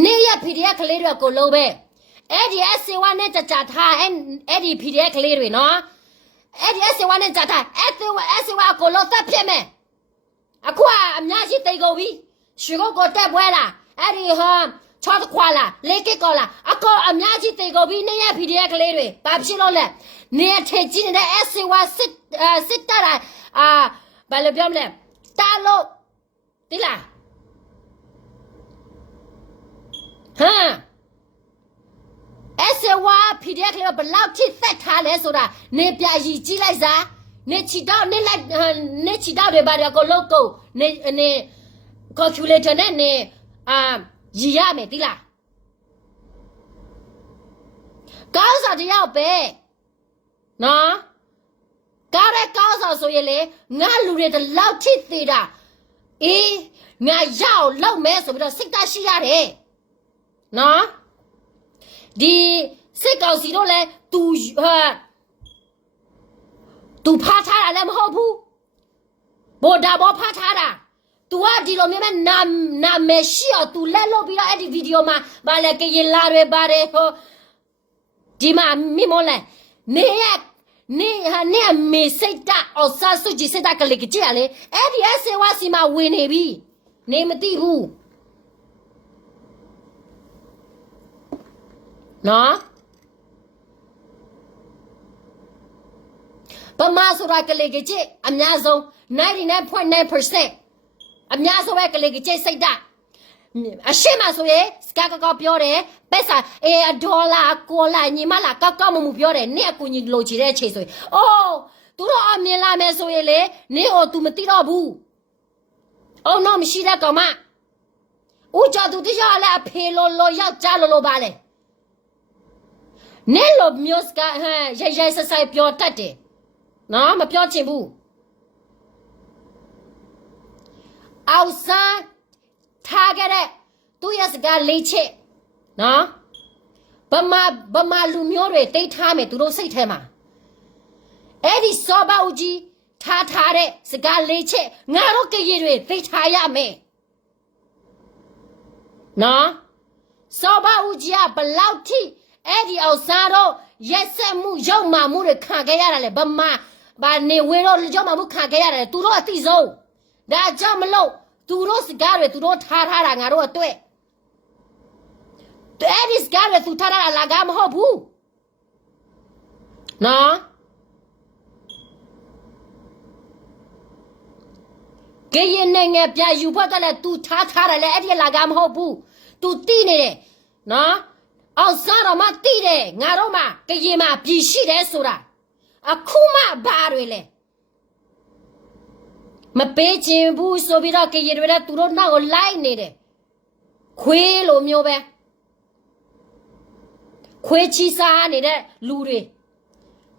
နေရ PDF ကလေးတွေကိုလုံးပဲအဲ့ဒီအစဝါနဲ့ကြထားအဲ့ဒီ PDF ကလေးတွေနော်အဲ့ဒီအစဝါနဲ့ကြထားအစဝါကိုလုံးသက်ဖြစ်မယ်အခုအများကြီးတိတ်ကုန်ပြီရွှေကိုတက်ပွဲလားအဲ့ဒီဟောချောခွာလားလေကစ်ကောလားအကောအများကြီးတိတ်ကုန်ပြီနေရ PDF ကလေးတွေဘာဖြစ်လို့လဲနေထေကြီးနေတဲ့အစဝါစစ်တရာဘာလို့ပြောမလဲတာလို့တိလားဟမ်အစဝါ PDF ကလေးဘလောက်ထိသက်ထားလဲဆိုတာနေပြရီကြီးလိုက်စားနေချီတော့နေချီတော့တွေဘာတွေကိုလုတ်ကုန်နေ calculator နဲ့နေရီရမယ်တိလားကောင်းစားတယောက်ပဲနော်ကားတဲ့ကောင်းစားဆိုရင်လေငါလူတွေတလောက်ထိသေးတာအေးငါရောက်လောက်မဲဆိုပြီးတော့စိတ်တရှိရတယ်နော်ဒီစိတ်ကောင်းစီတော့လဲသူဖားထားတာလည်းမဟုတ်ဘူးဘော်ဒါဘောဖားထားတာ तू ကဒီလိုမျိုးနာမရှိအောင် तू လက်လို့ပြီးတော့အဲ့ဒီဗီဒီယိုမှာဗာလဲကရင်လာတွေပါတယ်ဟိုဒီမှာမိမလဲနေမေစိတ်တအောင်ဆဆုကြီးစိတ်တကလေးကြည့်ရလေအဲ့ဒီအဆေဝါစီမှာဝင်နေပြီနေမသိဘူးနော်ဗမာဆိုတာကလေးကြည့်အများဆုံး 99.9% အများဆုံးပဲကလေးကြည့်စိတ်တအရှိမဆိုရင်စကားကောပြောတယ်ပဲစာဒေါ်လာကိုလာညီမလာကောက်မပြောတယ်နေ့အကူညီလိုချင်တဲ့အချိန်ဆိုရင်အိုးသူတို့အမြင်လာမယ်ဆိုရင်လေနေ့ဟို तू မသိတော့ဘူးအော်နော်မရှိတဲ့ကောင်မဦးကြသူတရားလည်းအဖေလိုယောက်ကြလိုပါလေနေ့လိုမျိုးစကားရိုက်ဆိုင်ပြောတတ်တယ်နော်မပြောချင်ဘူးအောက်ဆန်းထားကြတဲ့သူရဲ့စကားလေးချက်နော်ဗမာလူမျိုးတွေတိတ်ထားမယ်သူတို့စိတ်ထဲမှာအဲ့ဒီစောဘဦးကြီးထားတဲ့စကားလေးချက်ငါတို့ကလေးတွေတိတ်ထားရမယ်နော်စောဘဦးကြီးကဘလောက်ထိအဲ့ဒီအောင်စားတော့ရက်ဆက်မှုရောက်မှမှုတွေခံခဲ့ရတာလေဘာနေဝဲတော့ရောက်မှမှုခံခဲ့ရတယ်သူတို့အသိဆုံးဒါကြောင့်မလို့သူတို့စကားတွေသူတို့ထားတာငါတို့အတွက်အဲ့ဒီစကားတွေသူထားတာလာကမဟုတ်ဘူးနော်ကရင်နိုင်ငံပြယူဖို့ကလည်းသူထားတယ်လေအဲ့ဒီလာကမဟုတ်ဘူးသူတိနေတယ်နော်အောင်စားတော့မှတိတယ်ငါတို့မှကရင်မှပြည်ရှိတယ်ဆိုတာအခုမှဘာတွေလဲမပေးချင်ဘူးဆိုပြီးတော့ကရင်တွေကသူတို့နောက်ကိုလိုက်နေတယ်ခွေးလိုမျိုးပဲခွေးချီစားနေတဲ့လူတွေ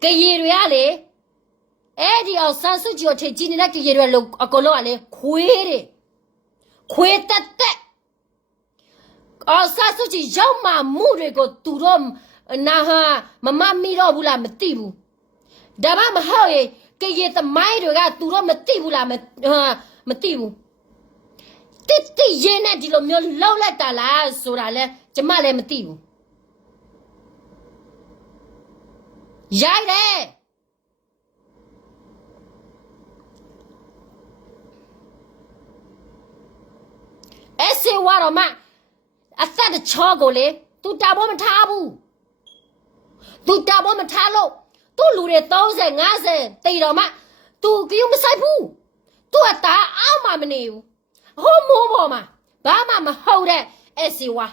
ကရင်တွေကလေအဲ့ဒီအောင်ဆန်းစုကြည်ကိုထင်ကြည့်နေတဲ့ကရင်တွေလို့အကုန်လုံးကလေခွေးတက်အောင်ဆန်းစုကြည်ရောက်မှမှုတွေကိုသူတို့နာဟာမမိတော့ဘူးလားမသိဘူးဒါမှမဟုတ်ရင်ကရင်သမိုင်းတွေကသူတို့မသိဘူးလားမသိဘူးတိရင်နဲ့ဒီလိုမျိုးလောက်လက်တာလားဆိုတာလဲကျမလည်းမသိဘူးရိုက်တယ်အဲ့စေဝါတော့မအသက်ချောကိုလေသူတာဘောမထားဘူးသူတာဘောမထားလို့သူ့လူတွေ30 50တိတ်တော့မှသူကယူမဆိုင်ဘူးသူအတာအောက်မှမနေဘူးဟိုမိုးပေါ်မှာဘာမှမဟုတ်တဲ့အစီဝါ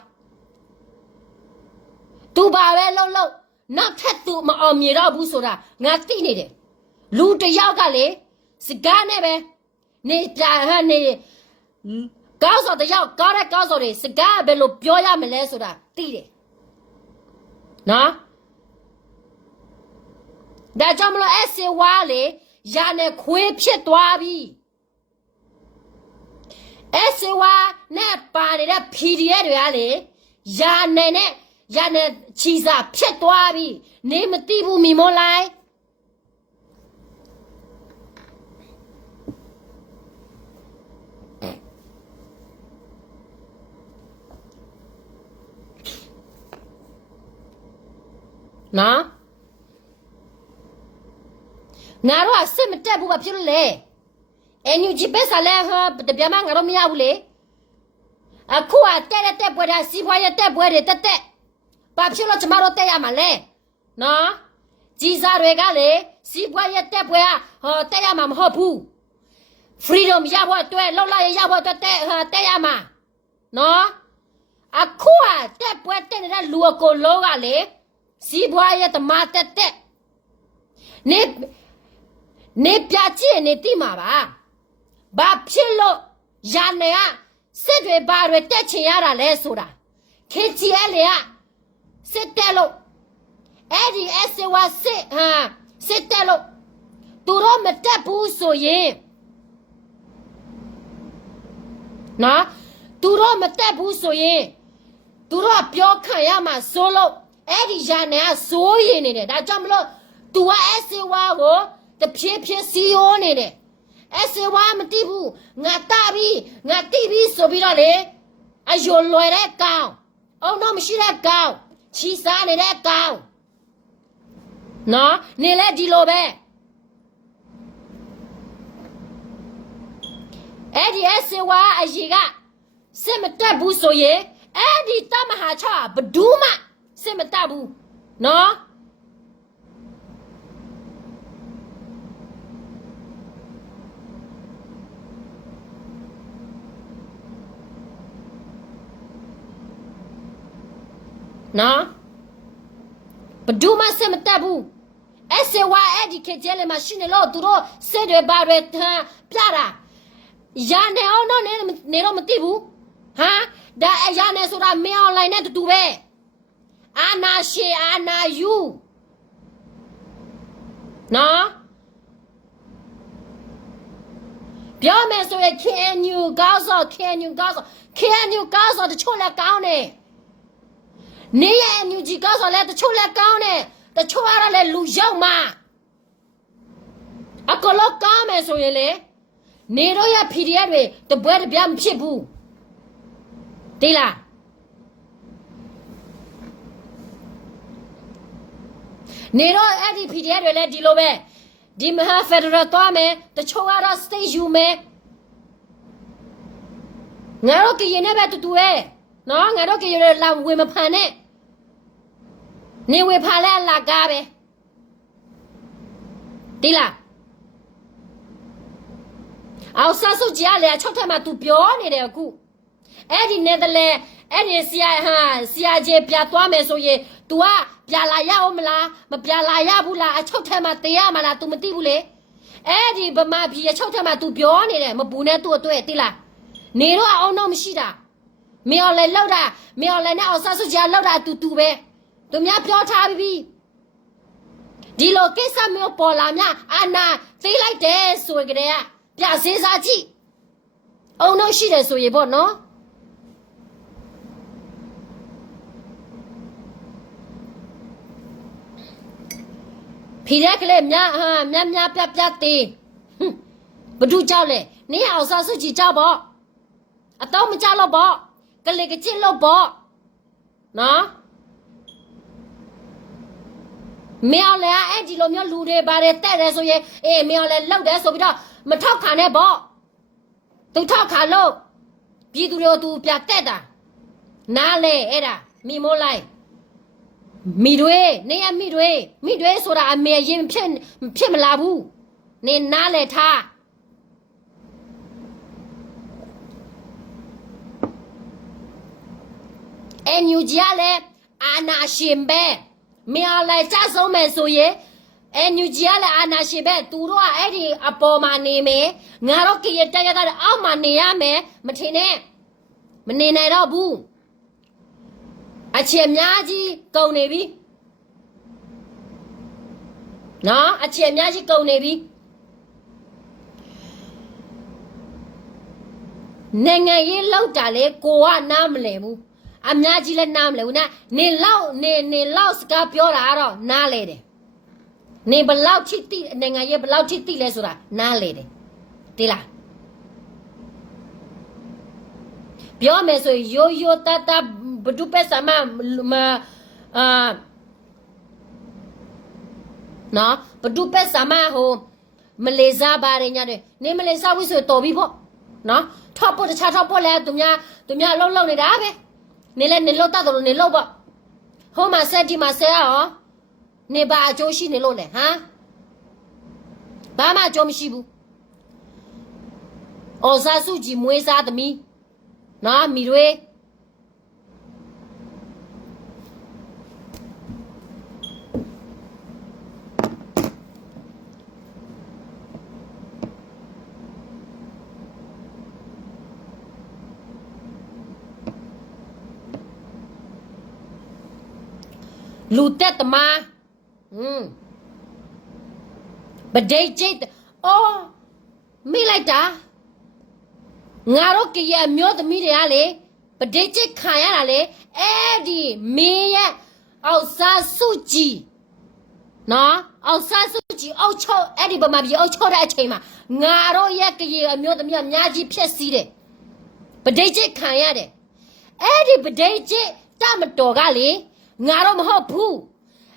သူဘာပဲလုံးနောက်ထပ်သူမအောင်မြေတော့ဘူးဆိုတာငါသိနေတယ်လူတယောက်ကလေစကားနဲ့ပဲနေပြနေကောင်းစောတယောက်ကောင်းတဲ့ကောင်းစောတွေစကားဘယ်လိုပြောရမလဲဆိုတာသိတယ်နော်ဒါကြောင့်မလို့အစေဝါလေရနဲ့ခွေးဖြစ်သွားပြီ เสวาแน่ปาเนี่ยพีดีเอด้วยอะไรยาเนี่ยยาเนี่ยชีซาเพี้ยตัวบีเนี่ยมันตีบูมีโมไลนะงานว่าเสมันเจ็บบูแบบพี่เลยอยู่จีเป็นสาเลฮะแต่เบียมังเราไม่เอาเลยคู่อ่ะเตะเตะปวดสีพายเตะปวดเตะเตะป้าพี่เราจะมาเราเตะยามาเลยนะจีซาเรกาเลยสีพายเตะปวดเตะยามาไม่ฮอบูฟรีดอมยาบัวตัวเราไล่ยาบัวตัวเตะยามาเนาะคู่อ่ะเตะปวดเตะเนี่ยลัวโกโลกาเลยสีพายเตะมาเตะเตะเนี่ยพิจารณาที่มาบ้าพี่เรายาเนี่ยเสด็จบาร์เวตเชียร์อะไรสุดาเคจีเอเลยเสด็จโลดีเอสวาเสด็จโลตัวเราไม่ได้พูดโซยนะตัวเราไม่ได้พูดโซยตัวเราเปียกขยามาโซโลดียาเนี่ยโซยเนี่ยแต่จำโลตัวเอสวาโหแต่เพียซีโอเนี่ยเสวามันตีบูงาตาบีงาตีบีสุบิระเลยอายุลอยเด็กเก่าเอาน้องไม่ใช่เด็กเก่าชีสาเนี่ยเด็กเก่าเนาะนี่แหละดีโลเบ้ดีเสวาอายุกะเสมตาบูโซเยดีตามหาชาบดูมาเสมตาบูเนาะนะปดูมาเสมตาบูเสวาดีเคเจเลมาชินโลตูโรเสเดบาเรทาพลาดายาเนเอาโนเนโรมติบูฮะดายาเนสุราเมออนไลน์เนตูเบอานาเชอานายูนะပြောမယ်ဆိုရင် KNU ကောင်းစော KNU ကောင်းစောတချို့လည်းကောင်းတယ်နေရအန်ယူဂျီကောင်းစောလည်းတချို့လည်းကောင်းတယ်တချို့ကတော့လည်းလူရောက်မှာအကလောကောင်းမယ်ဆိုရင်လေနေတော့ရ PDF တွေတပွဲတပြားမဖြစ်ဘူးသိလားနေတော့အဲ့ဒီ PDF တွေလည်းဒီလိုပဲဒီမဟာဖက်ဒရယ်သွားမယ်တချို့ကတော့ state ယူမယ်ငါတို့ကရင်နဲ့ပဲတူတူရဲ့နော်ငါတို့ကရင်လာဝေမဖန်နဲ့နေဝေဖန်လဲလာကားပဲဒီလားအောင်ဆဆုကြလေ6ထက်မှ तू ပြောနေတယ်အခုအဲ့ဒီနယ်သာလန်အဲ့ဒီဆီယာဂျေပြသွားမယ်ဆိုရင် तू ကပြလာရအောင်မလားမပြလာရဘူးလား6ထက်မှတေးရမလား तू မသိဘူးလေအဲ့ဒီဗမာပြည်6ထက်မှ तू ပြောနေတယ်မပူနဲ့ तू အတွက်သိလားနေတော့အောင်တော့မရှိတာမင်းအောင်လည်းလောက်တာမင်းအောင်လည်းနဲ့အောင်ဆဆုကြလောက်တာ तू ပဲသူများပြောထားပြီးဒီလိုကိစ္စမျိုးပေါ်လာမြအာနာသိလိုက်တယ်ဆိုကြတဲ့ပြစေးစားကြည့်အောင်တော့ရှိတယ်ဆိုရင်ပေါ့နော်ဖီရက်ကလေးမြပြသေးဘဒူကြောက်လေနင်းအောင်စားစုကြည့်ကြောက်ပေါ့အတော့မကြောက်တော့ပေါ့ကလေးကချစ်လို့ပေါ့နော်မင်းအောင်လည်းအဲ့ဒီလိုမျိုးလူတွေပါတယ်တဲ့တယ်ဆိုရင်မင်းအောင်လည်းလောက်တယ်ဆိုပြီးတော့မထောက်ခံနဲ့ပေါ့သူထောက်ခံလို့ပြည်သူတွေကိုသူပြတက်တာနားလေအဲ့ဒါမိမိုးလိုက်မိတွေနေရမိတွေဆိုတာအမေရင်ဖြစ်မလာဘူးနေနားလေထားယူကြလည်းအာနာရှင်ပဲမင်းလည်းကြဆုံးမယ်ဆိုရင်ယူကြလည်းအာနာရှင်ပဲသူတို့ကအဲ့ဒီအပေါ်မှာနေမယ်ငါတို့ကရတက်ရတာအောက်မှာနေရမယ်မထင်နဲ့မနေနိုင်တော့ဘူးအချက်များကြီးကုန်နေပြီနော်အချက်များကြီးကုန်နေပြီ နိုင်ငံရေးလောက်တာလေကိုကနားမလဲဘူးအများကြီးလည်းနားမလဲဘူးနာနေလောက်စကားပြောတာတော့နားလေတယ်နေဘလောက်ချစ်တိနိုင်ငံရေးဘလောက်ချစ်တိလဲဆိုတာနားလေတယ်ဒီလားပြောမယ်ဆိုရိုးတတ်ဘဒုပဲဆာမနော်ဘဒုပဲဆာမဟိုမလေးစားပါတယ်ညတဲ့နေမလေးစားဘူးဆိုတော်ပြီပေါ့နော်ထောက်ဖို့တခြားထောက်ဖို့လဲသူများလှုပ်နေတာပဲနေလဲနေလို့တတ်တယ်လို့နေလို့ပေါ့ဟိုမှာဆက်ဒီမှာဆက်ရောနေပါအကျိုးရှိနေလို့လေဟမ်ဘာမှအကျိုးမရှိဘူးအော်စားစုကြည်မွေးစားသမီးနော်မိတွေလူတက်တမဗဒိတ်จิตအော်မိလိုက်တာငါတို့ကရဲ့အမျိုးသမီးတွေကလေဗဒိတ်จิตခံရတာလေအဲ့ဒီမင်းရဲ့အောက်စားစုကြည်နော်အောက်စားစုကြည်အောက်ချောအဲ့ဒီဗမာပြည်အောက်ချောတဲ့အချိန်မှာငါတို့ရဲ့ကရဲ့အမျိုးသမီးအများကြီးဖြစ်စီးတယ်ဗဒိတ်จิตခံရတယ်အဲ့ဒီဗဒိတ်จิตတမတော်ကလေငါတော့မဟုတ်ဘူး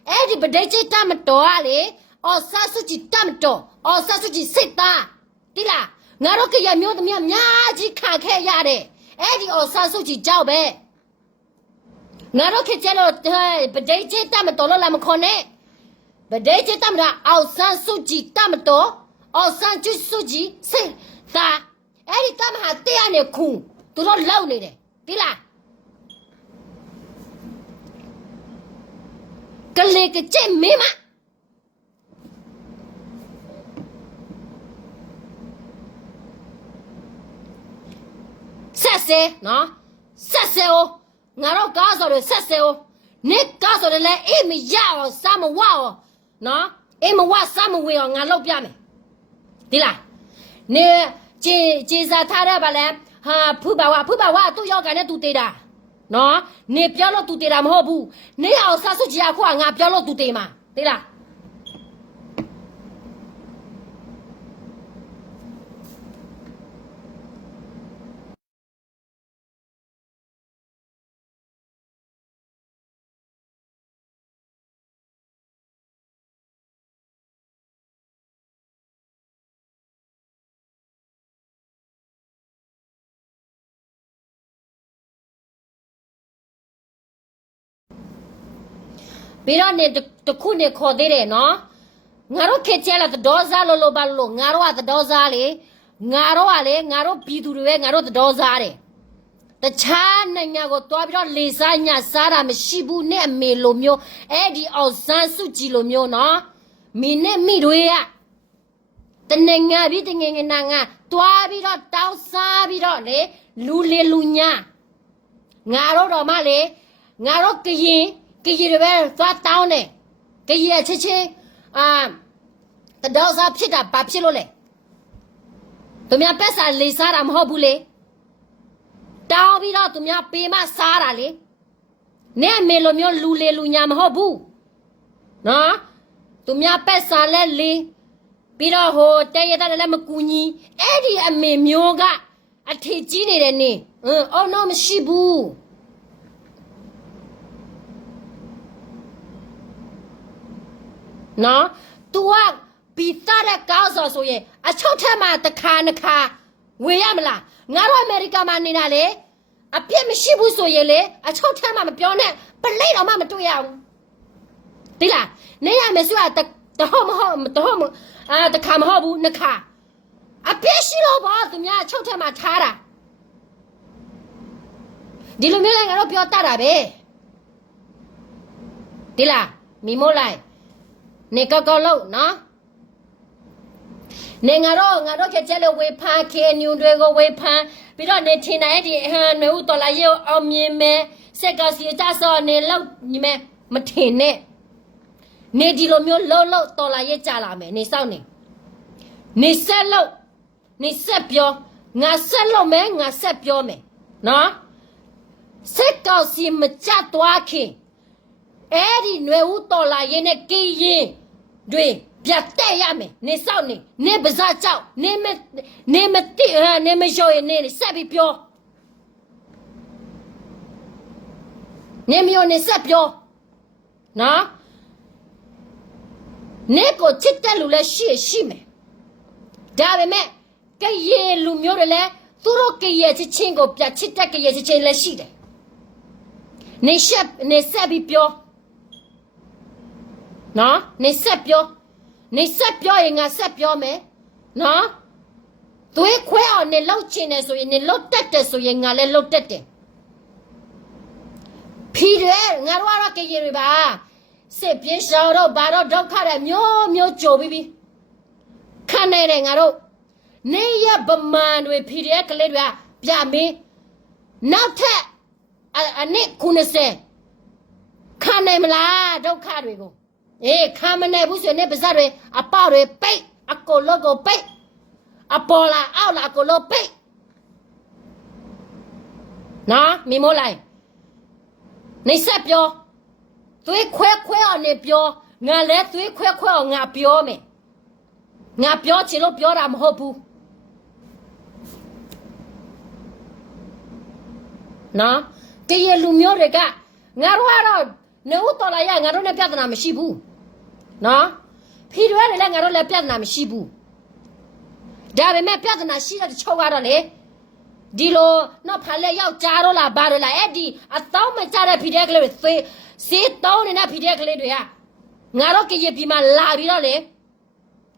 အဲ့ဒီပဒိတ်จิตတမတော်ကလေအော်ဆာစုကြည်တမတော်အော်ဆာစုကြည်စစ်သားတိလားငါတို့ကရမျိုးသမီးအများကြီးခံခဲ့ရတယ်အဲ့ဒီအော်ဆာစုကြည်ကြောက်ပဲငါတို့ခက်ကြလို့ပဒိတ်จิตတမတော်လို့လာမခေါ်နဲ့ပဒိတ်จิตတမတော်အော်ဆာစုကြည်တမတော်အော်ဆာစုကြည်စစ်သားအဲ့ဒီတမဟာတရားနဲ့ခုသူတို့လောက်နေတယ်တိလားကလေးကကျဲမင်းမဆက်စဲနော်ဆက်စဲ哦ငါတို့ကားဆိုရဆက်စဲ哦နေကားဆိုရလဲအေးမရအောင်စမဝအောင်နော်အေးမဝစမဝေအောင်ငါလောက်ပြမယ်ဒီလားနေကြေစာထားရပါလဲဟာဖူပါဝသူ့ယောက်ကန်နဲ့သူတေးတာနော်နေပြောလို့သူတေးတာမဟုတ်ဘူးနေအောင်ဆာဆုကြီးအခုကငါပြောလို့သူတေးမှာသိလားပြီးတော့နေတခုနေခေါ်သေးတယ်နော်ငါတို့ခက်ချဲလာဒေါ်စားလို့ဘာလို့ငါတို့ကဒေါ်စားလေငါတို့ကလေငါတို့ပြည်သူတွေပဲငါတို့ဒေါ်စားတယ်တခြားနိုင်ငံကိုတွားပြီးတော့လေစားညစားတာမရှိဘူးနဲ့အမေလိုမျိုးအဲ့ဒီအောင်ဆန်းစုကြည်လိုမျိုးနော်မိနဲ့မိတွေကတနိုင်ငံပြီးတငယ်ငယ်နာငါတွားပြီးတော့တောင်းစားပြီးတော့လေလူလေလူညာငါတို့တော့မလေငါတို့ကရင်တွေပဲသွားတောင်းတယ်ကရင်ချက်ချင်းတတော်စားဖြစ်တာဘာဖြစ်လို့လဲသူများပက်စာလေစားတာမဟုတ်ဘူးလေတောင်းပြီးတော့သူများပေးမစားတာလေနဲ့အမေလိုမျိုးလူလေလူညာမဟုတ်ဘူးနော်သူများပက်စာလဲလေပြီးတော့ဟိုတဲရတဲ့လည်းမကူညီအဲ့ဒီအမေမျိုးကအထေကြီးနေတယ်နေအော်နော်မရှိဘူးနော် तू ကဘီသားတဲ့ကောင်းဆိုရင်အချုပ်ထက်မှတစ်ခါနှစ်ခါဝေရမလားငါတို့အမေရိကန်မှာနေတာလေအပြစ်မရှိဘူးဆိုရင်လေအချုပ်ထက်မှမပြောနဲ့ပလိတ်တော့မှမတွေ့ရဘူးဒီလားနေရမယ်ဆိုတာတဟုတ်မဟုတ်တခါမဟုတ်ဘူးနှစ်ခါအပြစ်ရှိတော့ဘာသူများအချုပ်ထက်မှထားတာဒီလိုမျိုးလည်းငါတို့ပြောတတ်တာပဲဒီလားမိမိုးလိုက်နေကောက်လို့နော်နေငါတို့ချက်ချက်လို့ဝေဖန်ခေညွန်တွေကိုဝေဖန်ပြီးတော့နေထင်တယ်ဒီဟန်မျိုးတော်လာရုပ်အောင်မြင်မယ်စက်ကစီကြဆောနေလောက်ညီမဲမထင်နဲ့နေဒီလိုမျိုးလှုပ်တော်လာရဲ့ကြလာမယ်နေစောင့်နေဆက်လို့နေဆက်ပြော ငါဆက်လို့မယ်ငါဆက်ပြောမယ်နော်စက်ကောက်စီမကြသွားခင်အဲ့ဒီຫນွေဦးတော်လာရင်နဲ့ကင်းရင်တွေပြတ်တဲ့ရမယ်နေစောက်နေပါစားကြောက်နေမတိနေမလျှော်ရင်နေဆက်ပြီးပြောနေမျိုးနေဆက်ပြောနော်နေကိုချစ်တဲ့လူလည်းရှိမယ်ဒါပေမဲ့ကရေလူမျိုးတွေလည်းသူတို့ကရေချစ်ချင်းကိုပြချစ်တဲ့ကရေချစ်ချင်းလည်းရှိတယ်နေဆက်ပြီးပြောနော်နေဆက်ပြောရင်ငါဆက်ပြောမယ်နော်သွေးခွဲအောင်နေလောက်ချင်တယ်ဆိုရင်နေလောက်တက်တယ်ဆိုရင်ငါလည်းလောက်တက်တယ်ဖီရဲငါတို့ကတော့ကရေတွေပါစစ်ပြေးရှောင်တော့ဘာတော့ဒုက္ခတွေမျိုးကြိုပြီးခံနေတယ်ငါတို့နေရဗမာတွေဖီရဲကလေးတွေကပြမင်းနောက်ထပ်အနည်း90ခံနိုင်မလားဒုက္ခတွေကိုခံမနိုင်ဘူးဆိုရင်ပါဇက်တွေအပေါတွေပိတ်အကိုလောကိုပိတ်အပေါ်လာအောက်လာအကိုလောပိတ်နော်မိမိုးလိုက်နေဆက်ပြောသွေးခွဲအောင်နေပြောငါလည်းသွေးခွဲအောင်ငါပြောမယ်ငါပြောချင်လို့ပြောတာမဟုတ်ဘူးနော်တရလူမျိုးတွေကငါတို့ကတော့နေဦးတော်လာရငါတို့နဲ့ပြဿနာမရှိဘူးနော်ဖီတွေလည်းငါတို့လည်းပြဿနာမရှိဘူးဒါပေမဲ့ပြဿနာရှိတဲ့ချုပ်ကတော့လေဒီလိုတော့ဖားလက်ယောက်ကြားတော့လားဘာတော့လားအဲ့ဒီအတောင်းမကြတဲ့ဖီတဲ့ကလေးတွေစေးတောင်းနေတဲ့ဖီတဲ့ကလေးတွေကငါတို့ကရေပြီးမှလာပြီးတော့လေ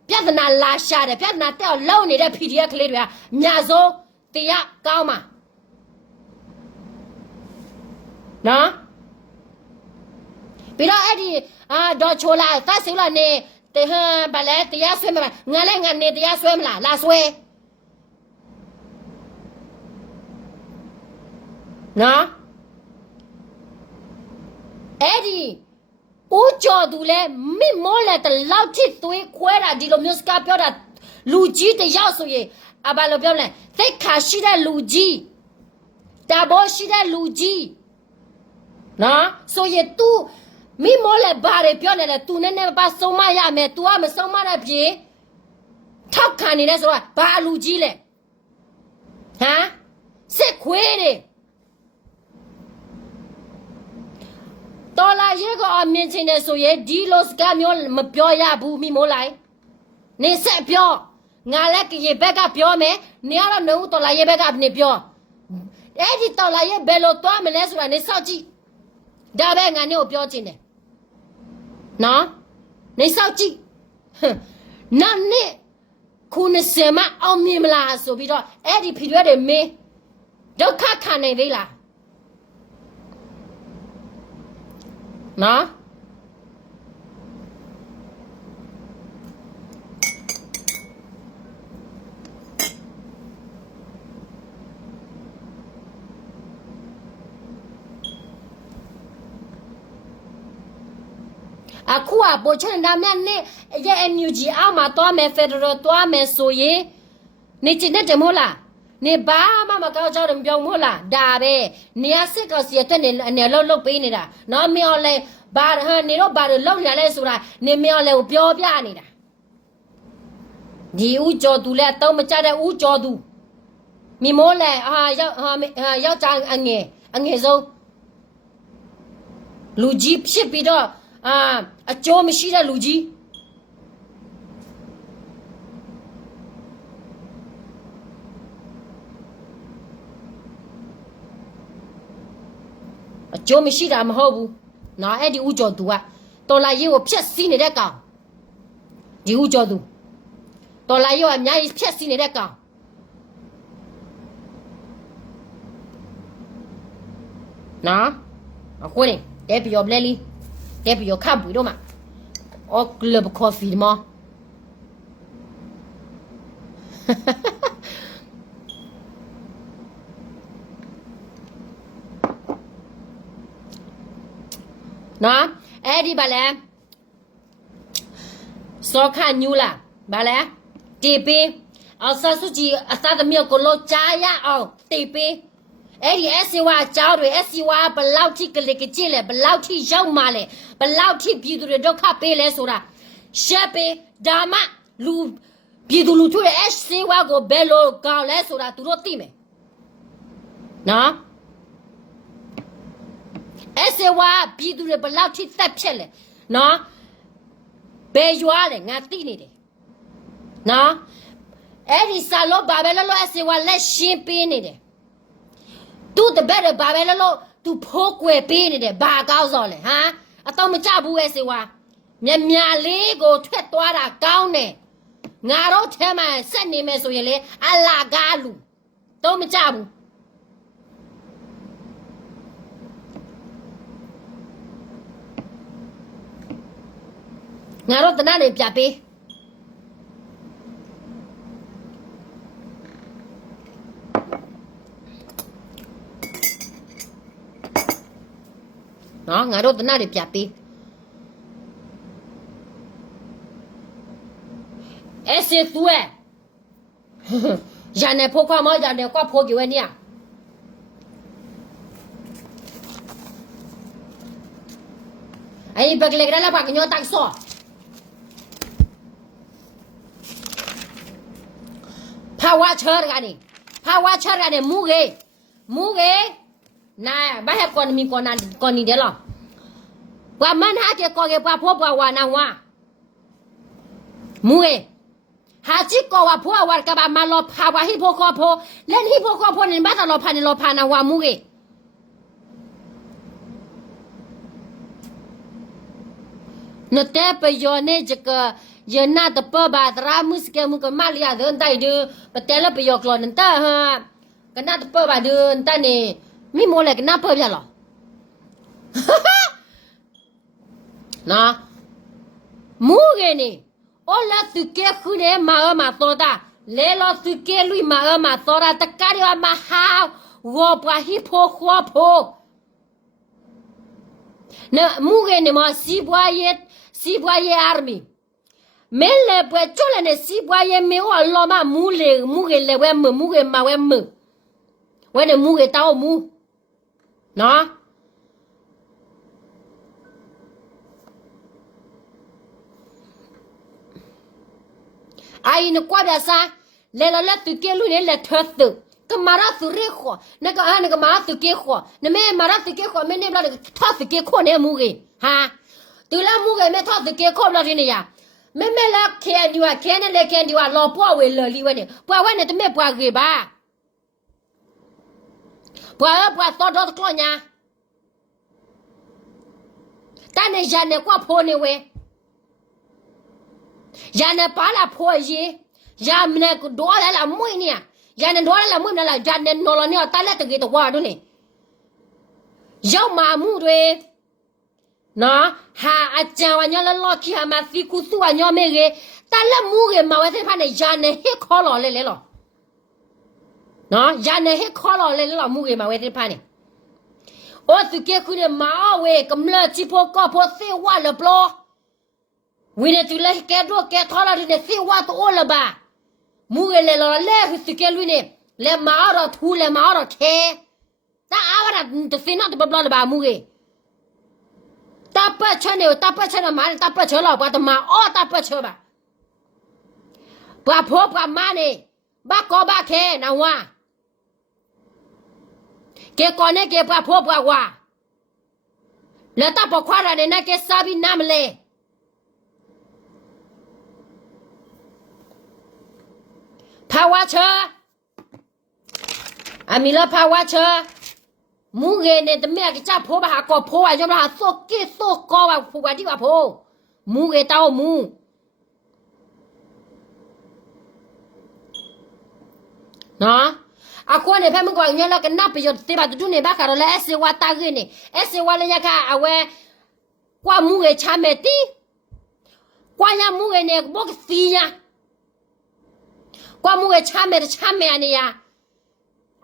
ပြဿနာလာရှာတယ်ပြဿနာတက်အောင်လုံနေတဲ့ဖီတဲ့ကလေးတွေကမြတ်စိုးတရားကောင်းမှာနော်ပြီးတော့အဲ့ဒီဒေါ်ချိုလာသတ်စီလာနေတဟန်ဗလဲတရားဆွဲမလားငါလည်းငါနေတရားဆွဲမလားလာဆွဲနော်အဲ့ဒီဦးကျော်သူလဲမိမောလဲတလောက်ချစ်သွေးခွဲတာဒီလိုမျိုးစကားပြောတာလူကြီးတယောက်ဆိုရင်ဘာလို့ပြောလဲသိခါရှိတဲ့လူကြီးတဘောရှိတဲ့လူကြီးနော်ဆိုရင် तू မိမောလဲဘာတွေပြောနေလဲ तू နည်းနည်းပါဆုံးမရမယ် तू ကမဆုံးမတဲ့ပြေထောက်ခံနေလဲဆိုတာဘာလူကြီးလဲဟမ်စစ်ခွေးတွေတော်လာရဲကအမြင်ချင်းနေဆိုရင်ဒီလိုစကားမျိုးမပြောရဘူးမိမိုးလိုက်နေဆက်ပြောငါလည်းကရေဘက်ကပြောမယ်နေရတော့နှုတ်တော်လာရဲဘက်ကနေပြောအဲ့ဒီတော်လာရဲဘယ်လိုသွားမလဲဆိုတာနေစောက်ကြည့်ဒါပဲငါနေကိုပြောချင်တယ်နော်နေစောက်ကြည့်နာနေခုနစမအောင်မြင်မလားဆိုပြီးတော့အဲ့ဒီဖီရွက်တွေမင်းဒုက္ခခံနေသေးလားနော်အခုကပိုချန်ဒါမြတ်နဲ့ရဲ့ NUG အောက်မှာသွားမယ် Federal သွားမယ်ဆိုရင်နေချင်တဲ့မို့လားနေဘာမှမကောက်ကြတယ်မပြောမို့လားဒါပဲနေရစစ်ကောစီတဲ့နေလှုပ်ပေးနေတာနော်မြော်လဲဘာဟာနေတော့ဘာလို့လှုပ်ရလဲဆိုတာနေမြော်လဲကိုပြောပြနေတာဒီဦးကျော်သူလဲတော့မကြတဲ့ဦးကျော်သူမိမိုးလဲယောက်ျားအငယ်ဆုံးလူကြီးဖြစ်ပြီးတော့အကျိုးမရှိတဲ့လူကြီးအကျိုးမရှိတာမဟုတ်ဘူးနော်အဲ့ဒီဦးကျော်သူကတော်လာရေးကိုဖျက်ဆီးနေတဲ့ကောင်ဒီဦးကျော်သူတော်လာရေးကအများကြီးဖျက်ဆီးနေတဲ့ကောင်နော်အခုနေတက်ပြီးရောဘလဲလီတက်ပြီးရောခပ်ပြီးတော့မှာအော်ကလပ်ကော်ဖီမနော်အဲ့ဒီဘာလဲစောခညူလာဘာလဲတီပင်း အောင်ဆန်းစုကြည်အသားသမီးကိုလို့ကြားရအောင်တည်ပေးအဲ့ဒီ SCY အကြောင်းတွေ SCY ဘလောက်ထိကလစ်ကကြည့်လဲဘလောက်ထိရောက်မှလဲဘလောက်ထိပြည်သူတွေဒုက္ခပေးလဲဆိုတာရှက်ပေးဒါမှလူပြည်သူလူထုရဲ့ SCY ကိုဘယ်လိုကောင်းလဲဆိုတာသူတို့သိမယ်နော် SCY ပြည်သူတွေဘလောက်ထိသက်ဖြစ်လဲနော်ဘယ်ရွာလဲငါသိနေတယ်နော်အဲ့ဒီစာလို့ဘာပဲလို့ SCY လက်ရှင်းပေးနေတယ်သူတပည့်တွေဘာပဲလို့သူဖိုးကွယ်ပေးနေတယ်ဘာကောင်းစော်လဲဟမ်အတော့မကြဘူး SCY မြလေးကိုထွက်သွားတာကောင်းတယ်ငါတို့ထဲမှာဆက်နေမယ်ဆိုရင်လေအလာကားလူတော့မကြဘူးငါတို့တနနေပြပေးနော်ငါတို့တနနေပြပေးSCY ရန်နေဖို့ခွာမရန်နေကွာဖို့ကြွယ်နေရအဲ့ဘက်ကလေးကလည်းဘာကညောတိုက်စောPower church ani power church ani muge na ba he kon mi kon ni de lo wa man ha ke ko ke pa pho pa wa na wa muge ha chi ko wa pho wa ka ba ma lo pa wa hi pho ko pho len hi pho ko pho ni ba ta lo pha na wa muge na te pe yo ne je ka giờ na tập bà ra music mu cái malia đơn tay đưa bà té là bây giờ còn người ta ha cái na tập bà đưa người ta nè mi mua lại cái na bơ rồi nó mu cái nè ô là từ kia khu này mà to ta lấy lo từ kia lui mà to ra tất cả đều mà hao gò bà hip hop khoa po nè mu cái nè mà si boye army mele bwe chole ne si bwa ye me o lo ma mu ge le we mu ge ma we ne mu ge ta o mu no ai ne kwa da sa le la tu ke lu ne le thot tu ka mara tu re kho ne ka ma tu ke kho ne me mara tu ke kho me ne bla thot tu ke kho ne mu ge ha tu la mu ge me thot tu ke kho bla ni ya me la khen you khen le khen you lo po we le li we ne po we ne te me po ge ba po to do klo nya ta ne ja ne kwa po ne we ja ne pa la po ye ja me ko do la mu ni ya ja ne do la mu na la ja ne no lo ne ta la te ge to wa do ne yau ma mu deနော်ဟာအကြံဝညလောခိဟာမဖီကူသူဝညမေကေတလမှုကေမဝဲတဲ့ဖာနေယာနေဟစ်ခေါ်လော်လေလေလောနော်ယာနေဟစ်ခေါ်လော်လေလေလောမှုကေမဝဲတဲ့ဖာနေအိုသူကေခုနေမအဝဲကမလချိဖို့ကောဖို့သေဝါလဘလဝိနေတူလေကေဒိုကေထော်လာတဲ့သေဝါတိုလဘာမှုကေလေလောလေသူကေလူနေလေမအရထူလေမအရခဲတာအဝရတသိနတ်ဘဘလဘာမှုကေta bắt chơi này mà ta bắt chơi là bà tao mà ta bắt chơi bà phô bà má này bà có bà khe nào hoa cái con này cái bà phô bà hoa là ta bỏ khoa ra này cái sabi nam lệ power chơi mi là power chơi mu ge ne de me ke cha pho ba ha ko pho wa jo ba so ke so ko wa pho wa di wa pho mu ge ta o mu na a ko ne phe mu ko nya la ke na pe yo te ba tu ne ba ka ro la ese wa ta ge ne ese wa le nya ka a we kwa mu ge cha me ti kwa nya mu ge ne bo ke si nya kwa mu ge cha me ani ya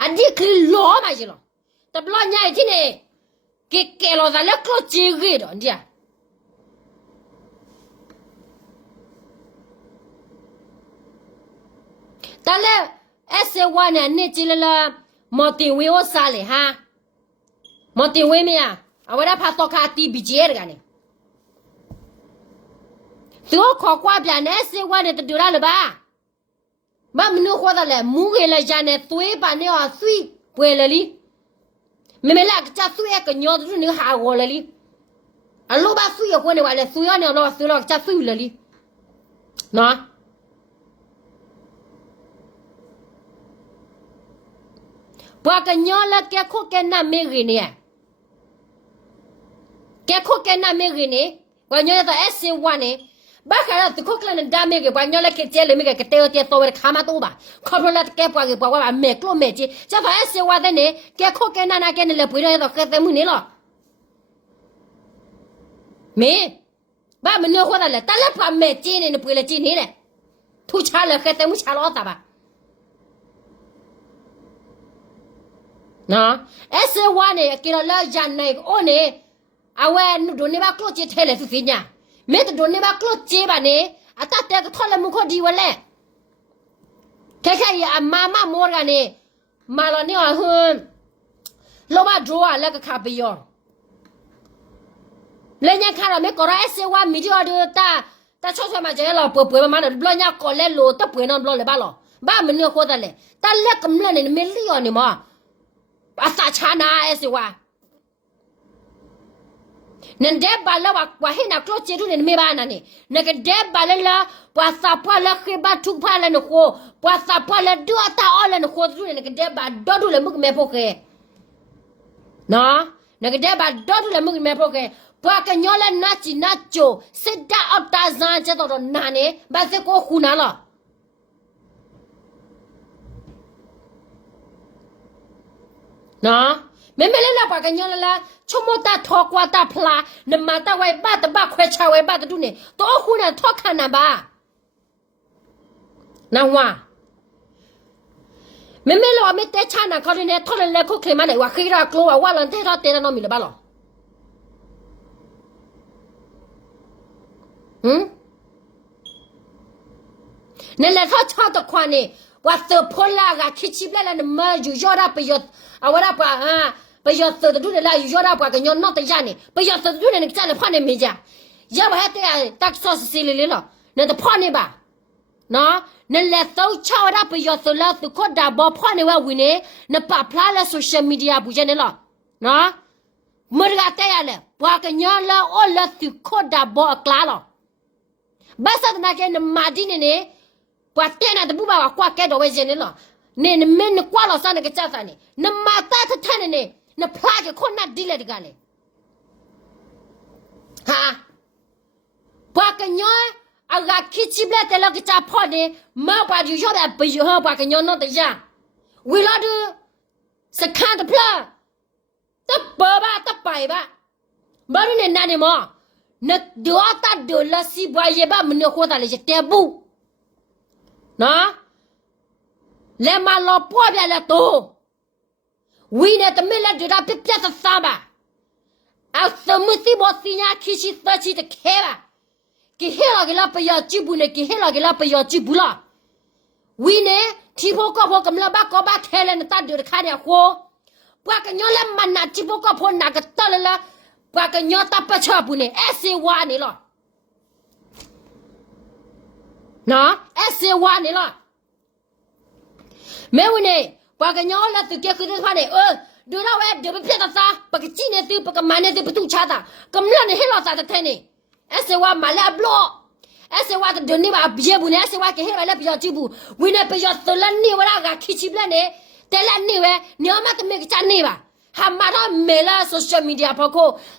andi kli lo ma ji lo tập lo nhảy thế này cái lo ra lớp lo chi ghê đó đi à แต่แล้วเอสวาเนี่ยนี่จิละมอติเวโอซาเลยฮะมอติเวเมียเอาไว้ได้พาตอกาตีบีเจร์กันเนี่ยตัวขอกว่าเปลี่ยนเอสวาเนี่ยจะดูได้หรือเปล่าบ้านมันนึกว่าอะไรมูเกลจานเนี่ยตัวเองป่านเนี่ยสุยป่วยเลยไม่เมื่อไรก็จะสุยกันยอดรุ่นนี้หาหัวเลยอันลูกบ้าสุยคนเนี่ยว่าเลยสุยเนี่ยเราสุยเราจะสุยเลยเนาะพอกันยอแล้วแกโคแกน่าไม่กินเนี่ยแกโคแกน่าไม่กินเนี่ยวันยอแต่เอสซีวันเนี่ยบ้าขนาดตุกคนนั้นดาไม่กินวันยอแล้วแกเจเลยไม่กินแกเตะเตะตัวขามาตัวบ้าขอบคุณแล้วแกปากบอกว่าเมกโลเมจิจะว่าเอสซีวันเนี่ยแกโคแกน่าแกเนี่ยเลยพูดเลยต่อแกเต็มมือนี่หรอเมบ้ามันเนื้อคนอะไรแต่ละพาเมจิเนี่ยพูดเลยจีนี่เลยทุชาเลยแกเต็มมือชาล้อตาบ้าနော်S1နေကီလိုလာဂျန်နေအိုနေအဝဲဒိုနေဘာကလောချေထဲလေသူစညာမဲဒိုနေဘာကလောချေပါနေအတတဲကထော်လမှုခဒီဝလဲခဲခဲရအမမမောရကနေမာလနေဟွန်းလောဘဒရောလက်ကခပယောလဲညာခါရမဲကောရ S1 မီဒီယိုဒတာတချောချေမှာကျဲလောပွပွမမနော်ဘလညာကောလဲလို့တပွေနော်ဘလလေဘာလောဘာမနေခေါ်တယ်လေတလက်ကမလနေမဲလီယောနေမอาสาชานาเอสิวะนั่นเด็บบาลว่าให้นักโลจิตุเนี่ยไม่บ้านนั่นนี่นั่นก็เด็บบาลละปัสสาวะละคือบ้าทุกพาละนโคปัสสาวะละดัวตาออละนโคตุเนี่ยก็เด็บบาดอดูเลยมึงแม่พวกแกเนาะนั่นก็เด็บบาดอดูเลยมึงแม่พวกแกพวกกันย้อนละนาจินาโจสิดาอัตตาซานจะต่อนาเนี่ยบาเซโกคูนาละเนาะไม่เลยละปากกันยอละชั่วโมงตาทอกว่าตาพลานมาตาไว้บ้าตาบ้าแควชาไว้บ้าตาดูเนี่ยตัวคุณน่ะทอกขันน่ะบ้านะว่าไม่หรอไม่เตะชาน่ะเขาเนี่ยทอดเลยเขาเคลมมาไหนว่าคือเรากลัวว่าหลังเตะเราเตะแล้วน้องมีหรือเปล่านั่นแหละเขาชอบตะควันนี่ว่าเสือพ่นลากคิดชิบแล้วนั่นมาอยู่ยอดไปยอดเอาว่าปะไปยอดเสือดูเนี่ยละอยู่ยอดปะกันยอดนอกแต่ยานี่ไปยอดเสือดูเนี่ยนี่จ้าเนี่ยพ่อเนี่ยไม่จ้าอย่าไปให้ตัวตักซอสซีเลยหรอนั่นแต่พ่อเนี่ยบ้าเนาะนั่นแหละตัวชาวราไปยอดเสือแล้วสุดคนด่าบอกพ่อเนี่ยว่าวินเนี่ยนั่นปะพลาแล้วโซเชียลมีเดียบุญเนี่ยหรอเนาะเมื่อกี้แต่ยาเลยปะกันยอดแล้วโอ้แล้วสุดคนด่าบอกกล้าหรอบ้าสัตว์นักเรียนมาดีเนี่ยกว่าเต้นอะแต่บุบว่ากว่าแกดอกไว้เจนนี่หรอเนี่ยมันกว่าเราสร้างในกระจาสันนี่น้ำมาตาท่านเนี่ยน้ำพลาดคนน่าดีเลยดีกันเลยฮะปากกันย้อยอาการคิดชิบเลยแต่เรากระจาพอเนี่ยมาปาอยู่ยอดไปอยู่ห้องปากกันย้อยนอกแต่ยาเวลาดูสักขันตะพลาตะเปิดบ้าตะไปบ้าบ้านเนี่ยนั่นเนี่ยมั้งนักเดือดตาเดือดละสิบายบ้ามันเนี่ยคนตาเลยจะเตะบุนะแล้วมาลอป้อเบียละโตวีเนี่ยแต่ไม่ละเดือดเปียกๆซาบะเอาสมุสิบอสิญาคิชิตชิตเคบะกิเฮลากิลาไปยาจิบุเนี่ยกิเฮลากิลาไปยาจิบุละวีเนี่ยที่พวกก็พวกกำลังบ้าก็บ้าแค่เลยนะตาเดือดขาเนี่ยหัวพวกกันย้อนแล้วมันน่ะที่พวกก็พวกนักตะเลยละพวกกันย้อนตาประชาบุเนี่ยเอสวานี่หรอนะเอสวานี่หรอแม่วันนี้ปากกันย้อนแล้วตุกเกี่ยวกับท่านเนี่ยดูแล้วเดี๋ยวไปเพี้ยนตาปากจีเนี่ยตัวปากมันเนี่ยตัวประตูชาตากำลังเนี่ยให้เราตาตะเทนี่เอสวามาแล้วบล็อกเอสวาตัวเดี๋ยวนี้ว่าเบี้ยบุเนี่ยเอสวาแกให้เราแล้วไปยอดจีบุวินาไปยอดตัวละนี่เวลาคิดชิบแล้วเนี่ยแต่ละนี่เว้ยเนี่ยมาตัวเมกจันนี่ป่ะหามาทำเมล่าโซเชียลมีเดียพอโค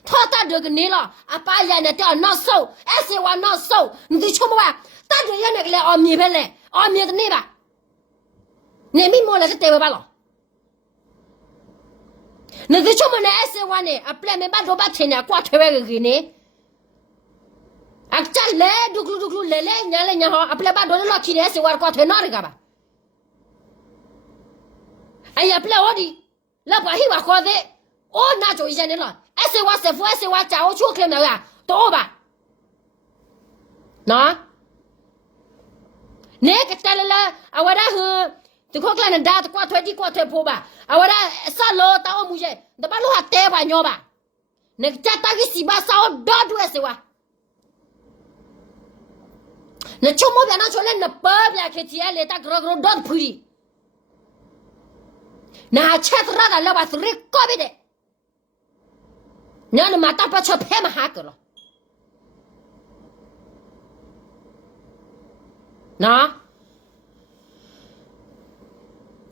ทอดตาเดือกันนี่หรออาป้ายเนี่ยเดี๋ยวนอโซ่เอสวานอโซ่นี่ชมว่าตาเดือเนี่ยก็เลยออมมีเพลเลยออมมีตัวนี่ป่ะเนี่ยมีโมเลสเตอร์บ้าหรอเนี่ยที่ชมเนี่ยเอสวานเนี่ยอัปเล่ไม่บ้านโรบ้าเทเนี่ยกว่าเทเวกันนี่อักจันเล่ดูกลูเล่เนี่ยฮะอัปเล่บ้านโรล่าคิดเอสวานกว่าเทนอร์กันป่ะไอ้อัปเล่วะดิแล้วพอให้ว่าขอเดโอ้น่าจะอีกเนี่ยหรอเอสวานเซฟเอสวานจ้าโอ้ชั่วเคลมเนี่ยโตป่ะเนาะเนี่ยก็แต่ละ awara hu tu ko klan da tu kwa thwe pho ba awara sa lo ta o mu ye da ba lo ha te ba nyo ba ne cha ta ki si ba sa o do du se wa ne chomo bia na chole ne pa bia ke ti ale ta gro do phuri na chat ra da la ba sri ko be de na ne ma ta pa cho phe ma ha ko lo na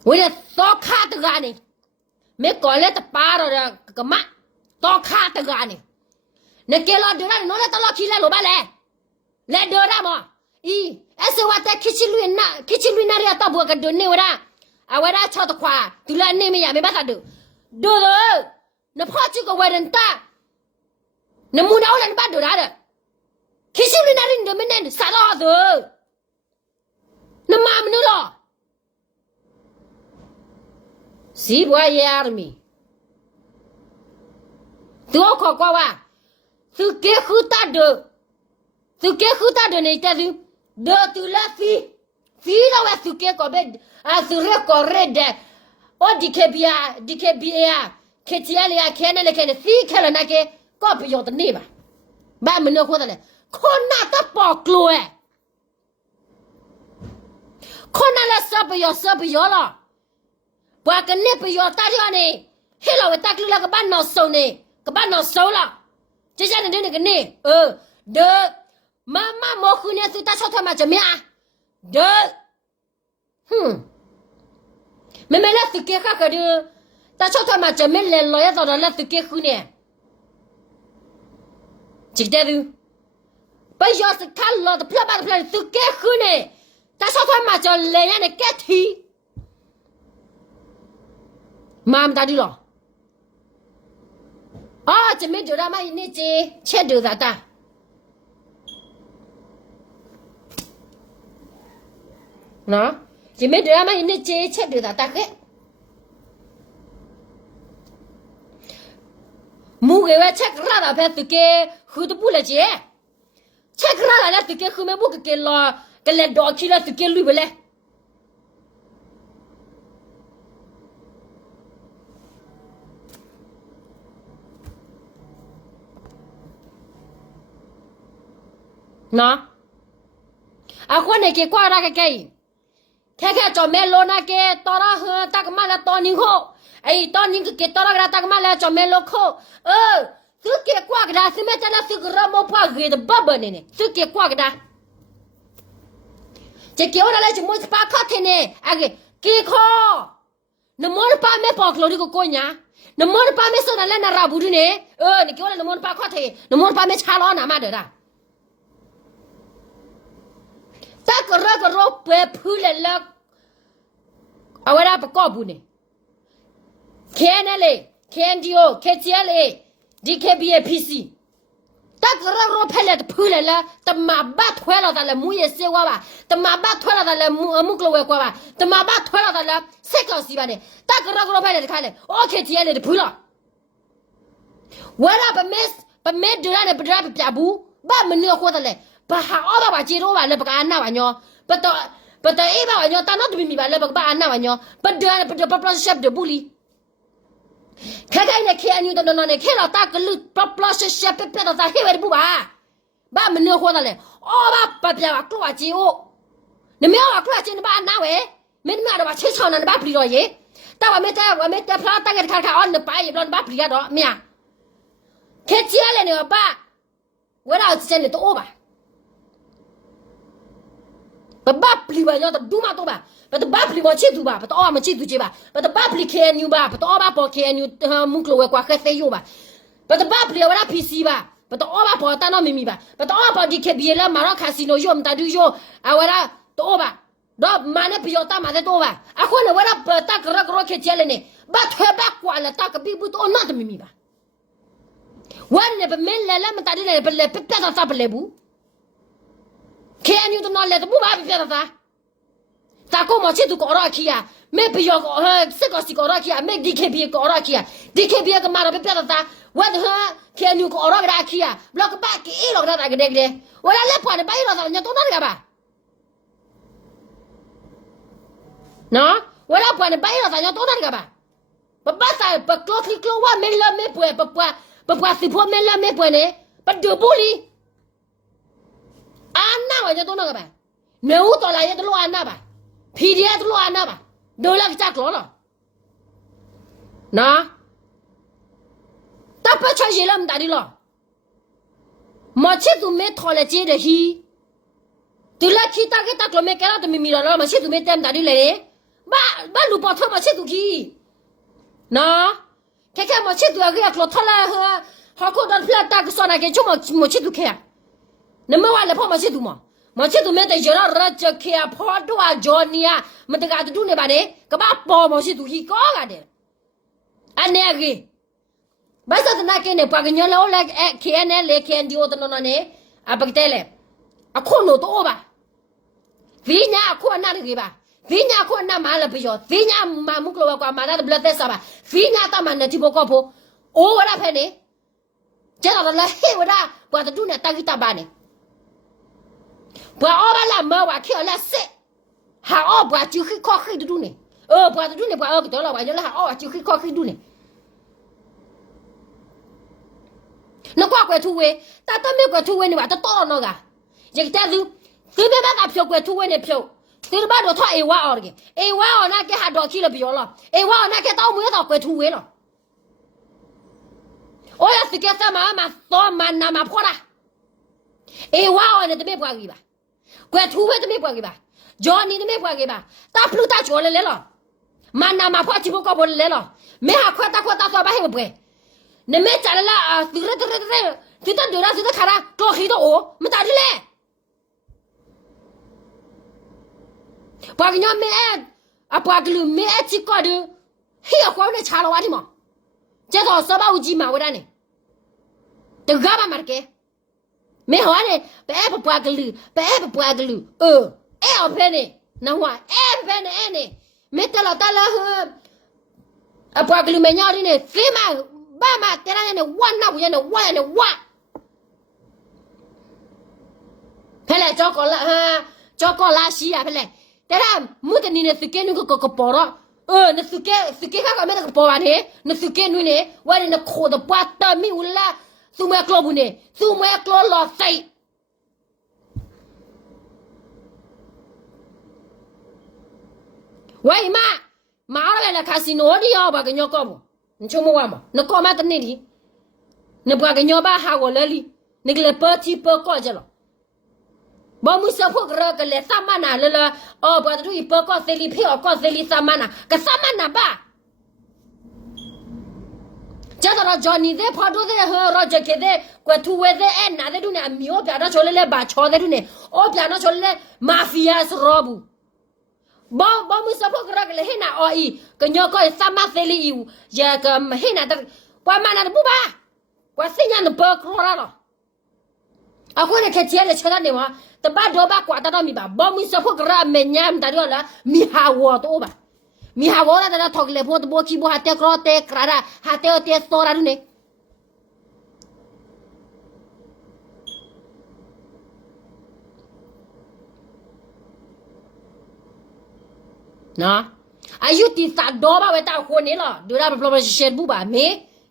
we de to kha ta ga ni me ko le ta pa ro ka ma to kha ta ga ni ne ke lo de ra no le ta lo khi le lo ba le do ra mo I ese wa ta kichilu na ria ta bu ka do ne wa awara cho ta kwa tu la ne me ya me ba ta do na pho chi ko wa den ta na mu na o la ba do ra de kichilu na rin do me ne sa lo do na ma me no lo si bwa ya mi tu ko ko wa tu ke khu ta do tu ke khu ta do ne ta du do tu la fi la wa tu ke ko be a tu re ko re de o di ke bia ke ti ale ya ke ne le ke ne fi ke la na ke ko bi yo de ne ba me no ko da le ko na ta po klo e ko na la sa bi yo la ba ke ne bi yo ta ri ne he la wa ta klo la ka ba no so ne ka ba no so la je ja ne ne ke ne de Mama mo khune su ta chotha ma jame a de me la su ke ka ka de ta chotha ma jame le lo ya da la su ke khune ji de du ba yo su ka lo de pla ba su ke khune ta chotha ma jo le ya ne ke thi mam da di lo jame de ra ma ni ji che de da ta nó chỉ mấy đứa mà nó chế chết được ta cái mua cái chết ra là phải tự cái hư tụ là chế chết ra là tự cái hư mấy bút cái lo cái lẹ đỏ khi là tự cái lùi về lẹ nó khoan này cái qua ra cái cái cho mẹ lô na cái to ra hơn ta cái mà là to nín khô ấy to nín cái to ra ta cái mà là cho mẹ lô khô thứ cái qua cái đó thứ mẹ ta là thứ cái rau màu phá ghê đó bắp bẩn này thứ cái qua cái đó chỉ kiểu đó là chỉ muốn phá khát thế này cái kho nó muốn phá mẹ bọc lối đi của cô nhá nó muốn phá mẹ sao là ra bù đi này này kiểu là nó muốn phá khát thế nó muốn phá mẹ chả lo nào mà được à ta cái rau bè phơi là awara ba ko bu ne kenale kendio ketiale dkbpc ta cái rau phơi là phơi là ta mà bắt thuê là ta mu ye se wa ba ta mà bắt thuê là ta là mu klo we kwa ba ta mà bắt thuê là ta là se ka si ba ne ta cái rau phơi là khale okay tiale de phơi la wala ba me dura ne bra ba bu ba me ne ko ta le ba ha o ba ji ro ba le ba ka na ba nyo ba to e ba nyo ta no tu mi ba le ba na ba nyo ba de ba chef de buli ka ne ke anyu to no ne ke la ta ka lu ba chef pe ta he we bu ba me ne ko ta le o ba pya ba klo ji o ne me wa klo ji ne ba na we me ne ma ba che chao na ba pli ro ye ta wa me ta pla ta ke ka on ne ba ye lo ba pli ya do me ya ke ji le ne ba we ra ji ne to o ba ba pli ba yo ta du ma to ba ba pli mo chi du ba ba to ma chi du chi ba ba pli ke nu ba to ba po ke nu mu klo we kwa ke se yo ba pli wa pc ba to ba po ta no mi mi ba to ba di ke bi la ma ro casino yo mta du yo a wa ra to ba do ma ne bi yo ta ma de to ba a ko ne wa ra ta ka ro ke che le ne ba thwe ba kwa la ta ka bi bu to na de mi mi ba wa ne ba men la ma ta de le ba le pe ta ta ba le bu Can you not let the move up? Takoma Chitu Korakia, maybe your Sekosi Korakia, make DKB Korakia, DKB Marapeta, whether her can you Korakia, block back ill of that again. Well, I left one by you, don't know. เนาะเวลาปวดเนี่ยไปเราสัญญาตัวนั่นกับบ้าปะบ้าใส่ปะกลัวคลิกลัวว่าไม่เลิกไม่ป่วยปะสิพวไม่เลิกไม่ป่วยเนี่ยปะเดือบบุรีอันน่าว่าจะตัวนั่นกับบ้าเนื้อตัวอะไรจะตัวอันน่าบ้าพีเดียตัวอันน่าบ้าดูแลกิจกรรมหรอนะแต่ปะช่วยเยี่ยมได้ดีหรอมาเชื่อตัวไม่ทอเลยเจ๊เดี๋ยวฮีตัวละคิดตาก็ตากลัวไม่แก่แล้วตัวไม่มีแล้วมาเชื่อตัวไม่เต็มได้ดีเลยบ้าลูกปอทมาเชื่อตัวกี้นะแค่มาเชื่อตัวก็อยากลดทลายเหรอเขาก็โดนพลาดตาก็สอนอะไรชั่วมาเชื่อตัวแค่นั่นไม่ว่าเลยพ่อมาเชื่อตัวมาเชื่อตัวไม่แต่เจอแล้วรัชแค่พ่อตัวจอนี่อะมันจะการตัวเนี่ยบ้านเนี่ยก็บ้าปอมาเชื่อตัวกี้ก็กันเด้อันนี้กี่บ้าสัตว์นักเนี่ยปากเงี้ยแล้วเลยแค่เนี่ยเลยแค่เดียวตัวนั้นเนี่ยอะปากเตะเลยอะคนโน้ตัวบ้าวิญญาณคนนั่นกี่บ้าวิญญาณคนนั่นมาแล้วไปจอดวิญญาณมามุกลัวกว่ามาแล้วบลัดเตะสบายวิญญาณตามันเนี่ยที่บอกว่าพอโอ้วันนั้นเพเนี่ยเจ้าเราเลยเฮ้ยวันนั้นปวดตัวเนี่ยตั้งที่ตาบ้านเนี่ยปวดอ้อบ้านละเมื่อว่าเขี้ยวละเสะหาอ้อปวดจิ้วขี้ข้อขี้ดูเนี่ยปวดตัวเนี่ยปวดอ้อกี่ตัวเราว่าจะละหาอ้อจิ้วขี้ข้อขี้ดูเนี่ยนึกว่าเกวทูเวแต่ตอนไม่เกวทูเวนี่ว่าจะต้อนนกอะอย่างแต่คือไม่บ้ากับเพียวเกวทูเวเนี่ยเพียวคือบ้านเราทอเอวาออกเลยเอวาออกน่าแกหาดอกขี้เลยไปยอหรอเอวาออกน่าแกต้องมือต่อเกวทูเวหรอโอ้ยสิแกจะมาซ้อมมันนามาพอละเอวาออกเนี่ยจะไม่ปวดกี่บ้าเกวทูเวจะไม่ปวดกี่บ้าจอนี่จะไม่ปวดกี่บ้าตาพลุตาโจเลยหรอมันนามาพอจิบุกบอลเลยหรอไม่หาขวดตาซ้อมไปให้บุบเกเนี่ยไม่จ่ายละสิเรื่องที่ตั้งเดือดสิตั้งขาระกลัวขี้ตัวโอ้ไม่ตายดิเลยปากยอมไม่ปากลืมไม่จิกกอดเฮียความเนี่ยชาละวะที่มั้งเจ้าตัวสบายอุจิมาวันนี้แต่กล้ามาร์เกไม่หัวเนี่ยไปปากลืมเอาเพนเนี่ยนั่งว่าเพนเนี่ยไม่ตลอดปากลืมไม่ยอดเนี่ยฟิมาบ้ามาแต่ละเนี่ยวันน่ะวันเนี่ยว่าเพลจอกอลาชีอะเพลแต่ละมุดนี่เนี่ยสเกนก็ปอร์เนี่ยสเกข้าก็ไม่ได้ปอร์เนี่ยเนี่ยสเกนเนี่ยวันเนี่ยโคตรปัตตามิอุลาซูเมคลอบุเนี่ยซูเมคลอลอใส่ไว้มาอะไรล่ะคาสิโนดิยอบากญอกอบุนชมว่ามั้งนกอมาตันนี่ดินบากญอบ้าหาวเลยลินกเลเปอร์ที่เปอร์ก็จะหรอบอมุสพวกเรากันเลยสามานาเลยละบาดูอีเปอร์ก็เซลีเพอก็เซลีสามานาก็สามานาบ้าจะตลอดจอนี่เด้พอดูเด้เราจะเกเด้กว่าทูเวเด้น่าเด้ดูเนี่ยมีโอเปียโนชอเลยบาชอเด้ดูเนี่ยโอเปียโนชอเลยมาฟิอาสรอบูบอมุสพวกเรากันเลยเห็นน่ะอีกันยอก็สามาเซลีอยู่ยาก็เห็นน่ะแต่กว่ามานาบุบ้ากว่าสิ่งนั้นเปอร์ครอละหรอအခုနဲ့ခက်ချဲလေချတာနေမှာတပတ်တော့ပါကွာတတော့မိပါဘောမီစဖို့ကရမညမ်တတော့လားမိဟာဝတော့ပါမိဟာဝရတဲ့ထောက်လေဖို့ဘောချီဘောဟာတဲ့ကရတဲ့ကရဟာတဲ့တဲ့စောရနေနော်အယူတီစာတော့ပါဝဲတာခုနေလားဒူရာဘလောရှယ်ဘူးပါမေ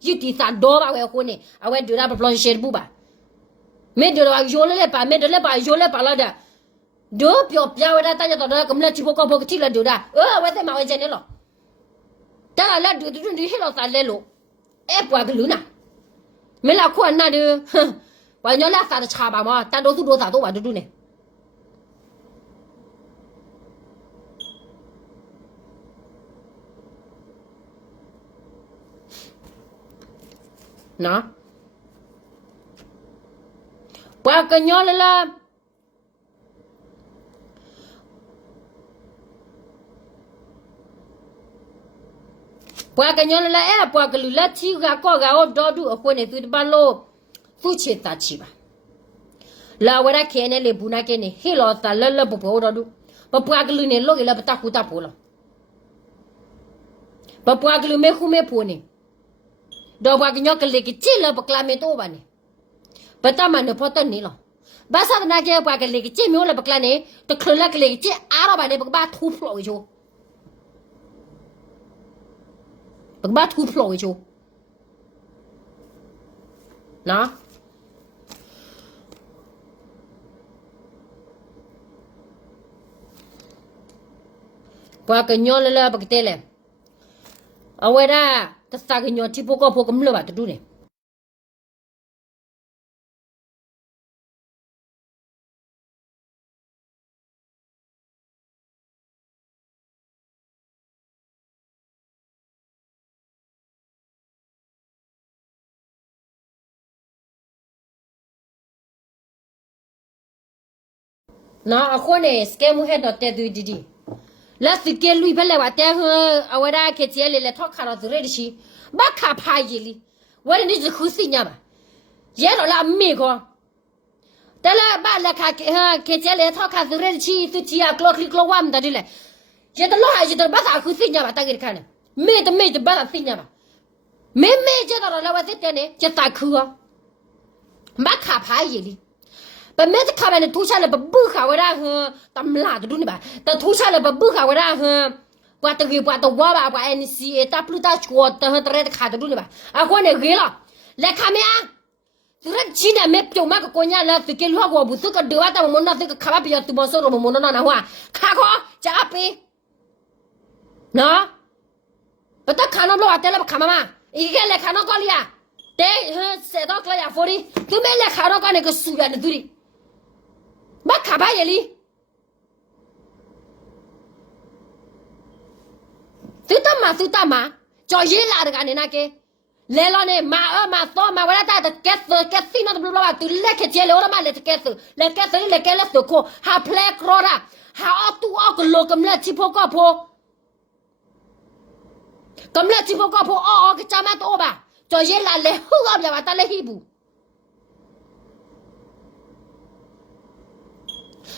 ယူတီစာတော့ပါဝဲခုနေအဝဲဒူရာဘလောရှယ်ဘူးပါไม่เดี๋ยวเราโยนเลยป่ะไม่เดี๋ยวเลยป่ะโยนเลยป่ะแล้วเด้อดูเปียวเปียวได้ตั้งใจต่อได้ก็ไม่ได้ชิบก็พอที่ละดูได้ไว้แต่มาไว้เจนี่หรอแต่ละแล้วดูให้เราใส่เลยลูกปวดกันหรือน่ะไม่ละควรน่ะดูวันนี้ละใส่ชาบ้ามาแต่ดูสาตัวว่าดูเนี่ยนะปากกันย้อนเลยล่ะปากกันย้อนเลยล่ะปากกันลุละที่ก็ดอดูคนเนี่ยตัวบ้านโลสู้เชิดตาชีบะลาวราแค่เนี่ยเลยบุญแค่เนี่ยให้เราตาเล่บุบดอดูปากกันลุเนี่ยโลกเลยปตาคูตาโพลปากกันลุไม่คู่ไม่พูเนี่ยดอกปากกันย้อนกันเลยกิจเลยปากลาเมโตบ้านเนี่ยปตามันเนี่ยพอตันนี่หรอบาสัตนาเกี่ยวกับกันเลยกิจมีอะไรปากลาเนี่ยตะครุลกันเลยกิจอารบานเนี่ยปากบ้าทุบโผล่อยู่ bạc bát thu phổi chú nó qua cái nhỏ là bạc tê lẹ ở ngoài ra ta sa cái nhỏ chỉ phố cầm lừa bạc tụi này nó ở khoa này scam hết đó tê tụi đi là sự kiện lui phải là vậy tê ở ngoài ra cái chuyện là thoát khá là dễ đi bác khá phải gì đi vậy nên chỉ khó xin nhau mà giờ đó là mấy個แต่ละบ้านละค่ะเคเจเลยทอค่ะสุเรชีสุชีอะกลอกลิกลอกวามตาดิเลยเจตลอหายเจตบ้าสาคุสิญญาบะตากิคันเมตบ้าสาสิญญาบะเมเจตละว่าเตเตเนเจตาคัวบ้าขาพายลีปะเมตขาบะเนทุชาเลยบะบุขาวะระตำลาตุนี่บะแต่ทุชาเลยบะบุขาวะระปะตะกีปะตะวะบะปะ NCA ตะพลุตาชวตะตะเรตขาตุนี่บะอะควเนเกลาและคาเมอะSurat Cina mep jauh mak konya lah sikit luar gua butuh kedua tapi mana sikit khabar biar tu masuk rumah mana nana hua kau capi, nah, betul khana lo ada lah khama mah, ikan le khana kau liya, deh sedok lah ya fori, tu mele khana kau ni kesulian duri, mak khabar ye li, tu tama, jauh ye lah dengan ni nak ke. ले लो ने मा तो मा वाला ता कैसे ना तो बोला तू लेके चले और मा लेके ले को हा प्ले क्रोरा हा तू को लो कमला चिपो को के चामा तो बा जो ये ला ले हु अब या ता ले हिबू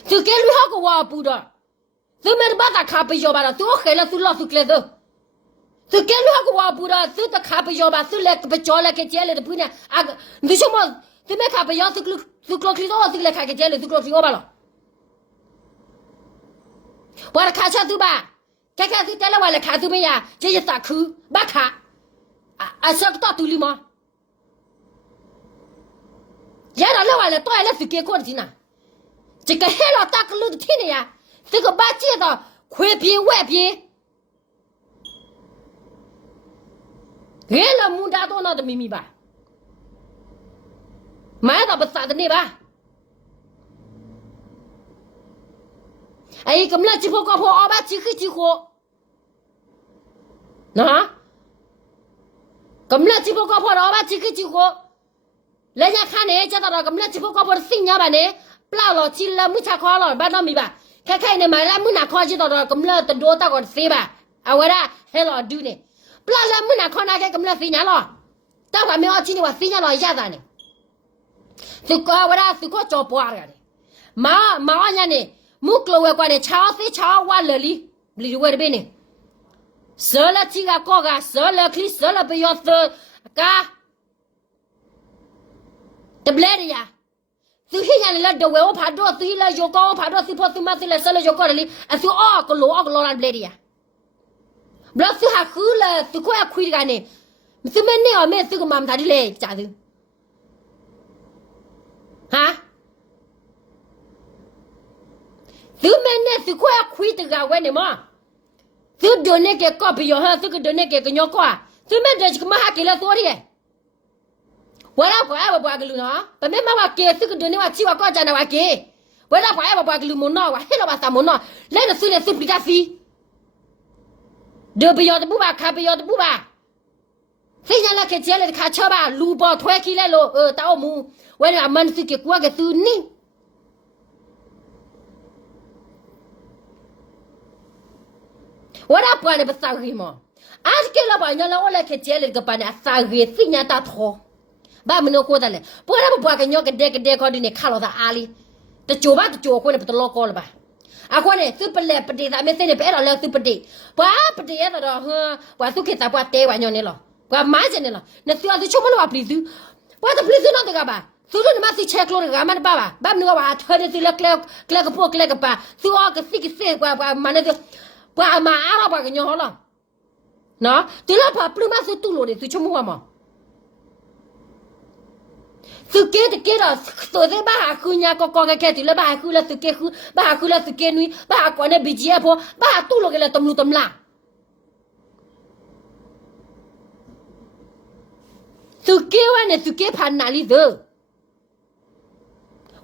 तू के लु हा को वा पू दो तू मेरे बात खा पे जो बा तू खेला तू लो तू ले दो tu kelu aku wa pura tu ta khapa yo ba tu le pe chola ke chele de punya ag ndisho mo tu me khapa yo tu klok li do tu le kha ke chele tu klok li ba lo wa kha cha tu ba ka tu tele wa le kha tu me ya je je ta khu ba kha a sak ta tu li ma ya la wa le to le su ke ko ti na je ka he lo ta klu ti ne ya tu ko ba ji da khwe pin we pin Gela muda tu nak mimi ba, mana tak besar ni ba? Ayi kemla cipo kau po apa ciku, nah? Kemla cipo kau po apa ciku, lenya kan ni jatuh orang kemla cipo kau po sinya ba ni, pelau lo cila mucha kau lo, ba nama ba? Kakak ni malam muna kau jatuh orang kemla terdoa tak kau siapa? Awalnya hello du ni. Plaza muna kona ke kamla sinya lo ta wa me o chi ni wa sinya lo ya da ni su ko wa da su ko cho po ara ni ma nya ni mu klo we kwa ni chao si chao wa le li we de be ni so la chi ga ko ga so la kli so la be yo so ka de ble ya su hi nya ni la de we o pha do su hi la yo ko pha do si pho su ma si la so la yo ko li a su o ko lo la ble ya bla su ha khu la tu ko ya khui ga ne su me ne o me su ko mam ta di le ja du ha su me ne su ko ya khui de ga we ne ma su do ne ke ko bi yo ha su ko do ne ke nyo ko su me de ko ma ha ke la so ri e wa la ko ai ba ga lu no ba me ma wa ke su ko do ne wa chi wa ko ja na wa ke wa la ko ai ba ga lu mo no wa he lo ba sa mo no le na su ne su pi ga si do biyo de buba kha biyo de buba sinya la ke chele kha cho ba lu bo thwe ki le lo ta o mu we na man si ke kwa ke tu ni wa ra pa ne ba sa ri mo as ke la ba nya la o la ke chele ke pa ne sa ri sinya ta tho ba mo no ko da le po ra ba ke nyo ke de ko di ne kha lo da ali te jo ba te jo ko ne pa lo ko la ba aku ni super le peti tak mesti ni pero le super peti. Wah peti ya tu dah. Wah tu kita buat teh banyak ni loh. Wah macam ni loh. Nanti ada cuma lu beli tu. Wah tu beli tu nanti apa? Tu tu ni masih cek lu dengan mana bapa? Bapa ni wah ada tu lek pok lek apa? Tu awak sikit sikit wah mana tu? Wah ma Arab wah kenyang loh. နော်သူလာဖာပလူမဆူတူလို့သူချမွားမသူကဲတကဲတော့သူတဲ့ဘာကူညာကောကောကဲတူလဘာကူလာသူကဲကူဘာကူလာသူကဲနွီဘာကွာနေဘီဂျီအဖေဘာတူလို့ကလေတမလူတမလာသူကဲဝနဲ့သူကဲဖာနာလီဒ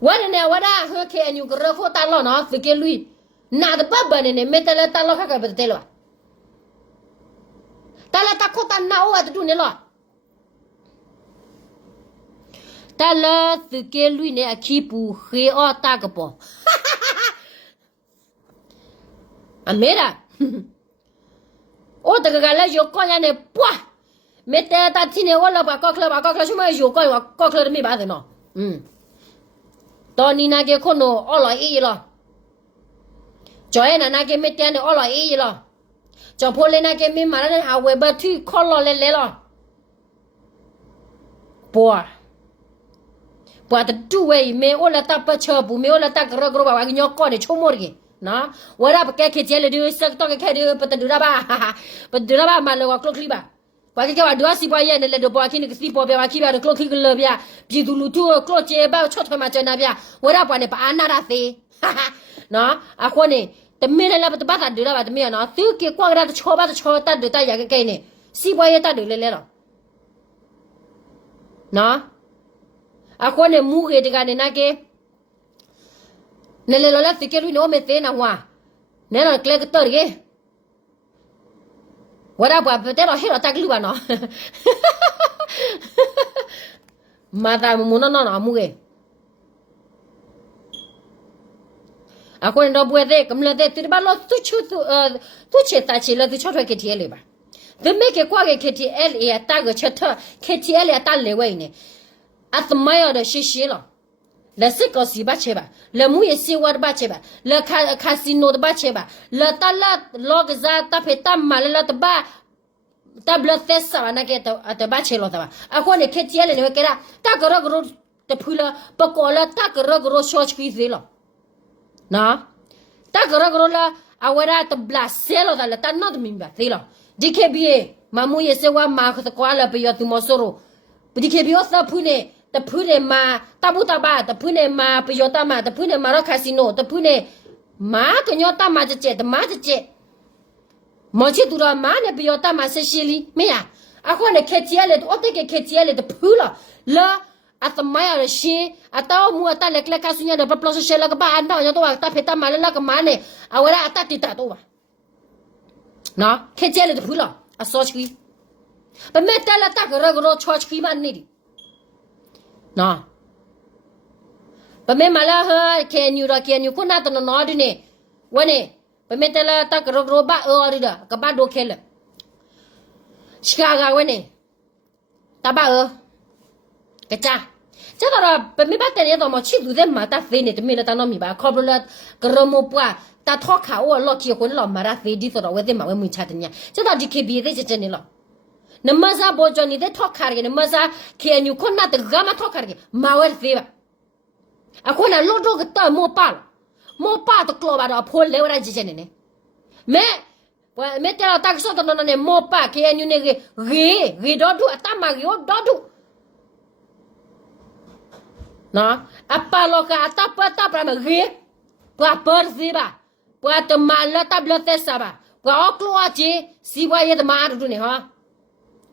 ဝါနဲ့ဝါဒါဟခဲအညူကရဖိုတာလောနော်သူကဲလူနာဒဘဘနဲ့မေတလတာလောခကဘတဲ့လောတလာတခိုတနာဝတ်တူနေလောတလာသူကဲလူနဲ့အခီပူခေအော်တာကပေါ်အမေရာအိုတကကလည်းယောကောရနေပွားမေတ္တာချင်းနေဝလာပါကောက်ခလရှမယောကောဝကောက်ခလမေပါတဲ့နော်တော်နီနာကေခွန်နိုအော်လာအေးလောကျော်ရနာကေမေတ္တာနဲ့အော်လာအေးလောကျော်ဖိုလေနာကေမေမာရတဲ့အဝဲဘထီခေါ်လောလဲလဲလောပွာတတူဝဲမေအိုလာတပ်ပချဘူးမေအိုလာတပ်ဂရဂရဘာညောကောနေချုံမော်ကြီးနော်ဝရပကဲခဲကျဲလေဒီစက်တော့ခဲဒီပတဒူရာဘာပဒူရာဘာမလောကလုတ်ခလီဘာဘာကေကဘာဒွာစီပွားရဲ့လေတော့ပွားခင်းကစီပေါ်ပြပါခိဘာကလုတ်ခိကလဗျာပြည်သူလူထုကလုတ်ကျဲဘာချော့ထွမှာကျနာဗျာဝရပွားနေပါအနာရသေးနော်အခုနေတမင်းလည်းပတပတ်တာဒူရာဘာတမင်းနော်သူကေကွာကရချောဘာချောတတ်တရကဲနေစီပွားရဲ့တတ်တယ်လေတော့နော်အခုနေမူကေတကနေနာကေနေလေလောလာတိကေလူနိုမေသေးနာဝါနဲနော်ကလကတော်ရေဝရပါပတဲ့တော့ဟဲ့တော့တက်လူပါနော်မာတာမနနော်မူကေအခုနေတော့ပွဲတဲ့ကမလတဲ့တိဘလောသူချူသူချေတာချေလသူချောထွက်ကေတီလေပါဒမေကေကွာကေတီအယ်အေတာကချက်ထကေတီအယ်တာလေဝိနေအသမယရရှိရှိလောလက်စစ်ကောစီဘာချေပါလက်မှုရစီဝတ်ဘာချေပါလက်ခါစီနိုတဘာချေပါလက်တလတ်လောကဇာတဖေတမလလတ်ဘာတဘလသက်ဆာနာကေတဘာချေလောတဘာအခုနေခက်ချဲလေနေကေရာတကရဂရတဖူလာပကောလာတကရဂရရှော့ချ်ခီဇီလောနော်တကရဂရလာအဝရတဘလဆဲလောတလတနော့မင်ဘာသီလောဒီကေဘီမမှုရစေဝမာခတကွာလာပယတူမဆိုရိုဒီကေဘီောသဖူနေတဖူးနေမှာတပုတဘာတဖူးနေမှာပယောတမတဖူးနေမှာရခါစီနိုတဖူးနေမာကညောတမကျတမကျမောချီတူရမာနေပယောတမဆရှိလီမေယာအခုနေခက်ချီလေတော့တကခက်ချီလေတဖူးလာအသမယရရှိအတောမူအတလက်ကလကဆုညာဒပပလစရှဲလကဘာအန်တော့ညတော့တဖေတမလကမနေအဝရအတတိတတော့ပါနော်ခက်ချီလေတဖူးလာအစောချီပမေတလတကရဂရောချောချီမနေဒီနော်ပမေမလာဟကေညူရကေညူခုနာတနော်ဒီနေဝနေပမေတလာတကရဂရဘာအော်ရီဒါကဘာဒိုခဲလရှကာဂါဝနေတဘာကကြကျတော့ပမေဘတဲ့ရတော့မချစ်သူတဲ့မာတာဖေးနေတမေလာတနော်မီပါခေါပလတ်ဂရမောပွားတထောခါအော်လော်ကီကိုလော်မာရာဖေးဒီဆိုတော့ဝဲတဲ့မှာဝဲမွချတဲ့ညာကျတော့ဒီကေဘီတဲ့ချက်နေလောနမဇာဘောဂျနီတဲ့ထောက်ခါရနမဇာခေညူခွန်းနာတဂါမထောက်ခါရမာဝဲသေးပါအခုနလောတော့ကတမောပါတကလောပါတော့ဖိုးလေဝရကြည့်နေနေမဲမဲတဲ့တက်ဆော့တော့နေမောပါခေညူနေရေတော့သူအတမရောတော့သူနော်အပလောကအတပပရမရေပွားပေါ်စီပါပွားတမလာတဘလသက်စာပါပွားကလောချီစီဝါရဲ့တမားတို့နေဟာ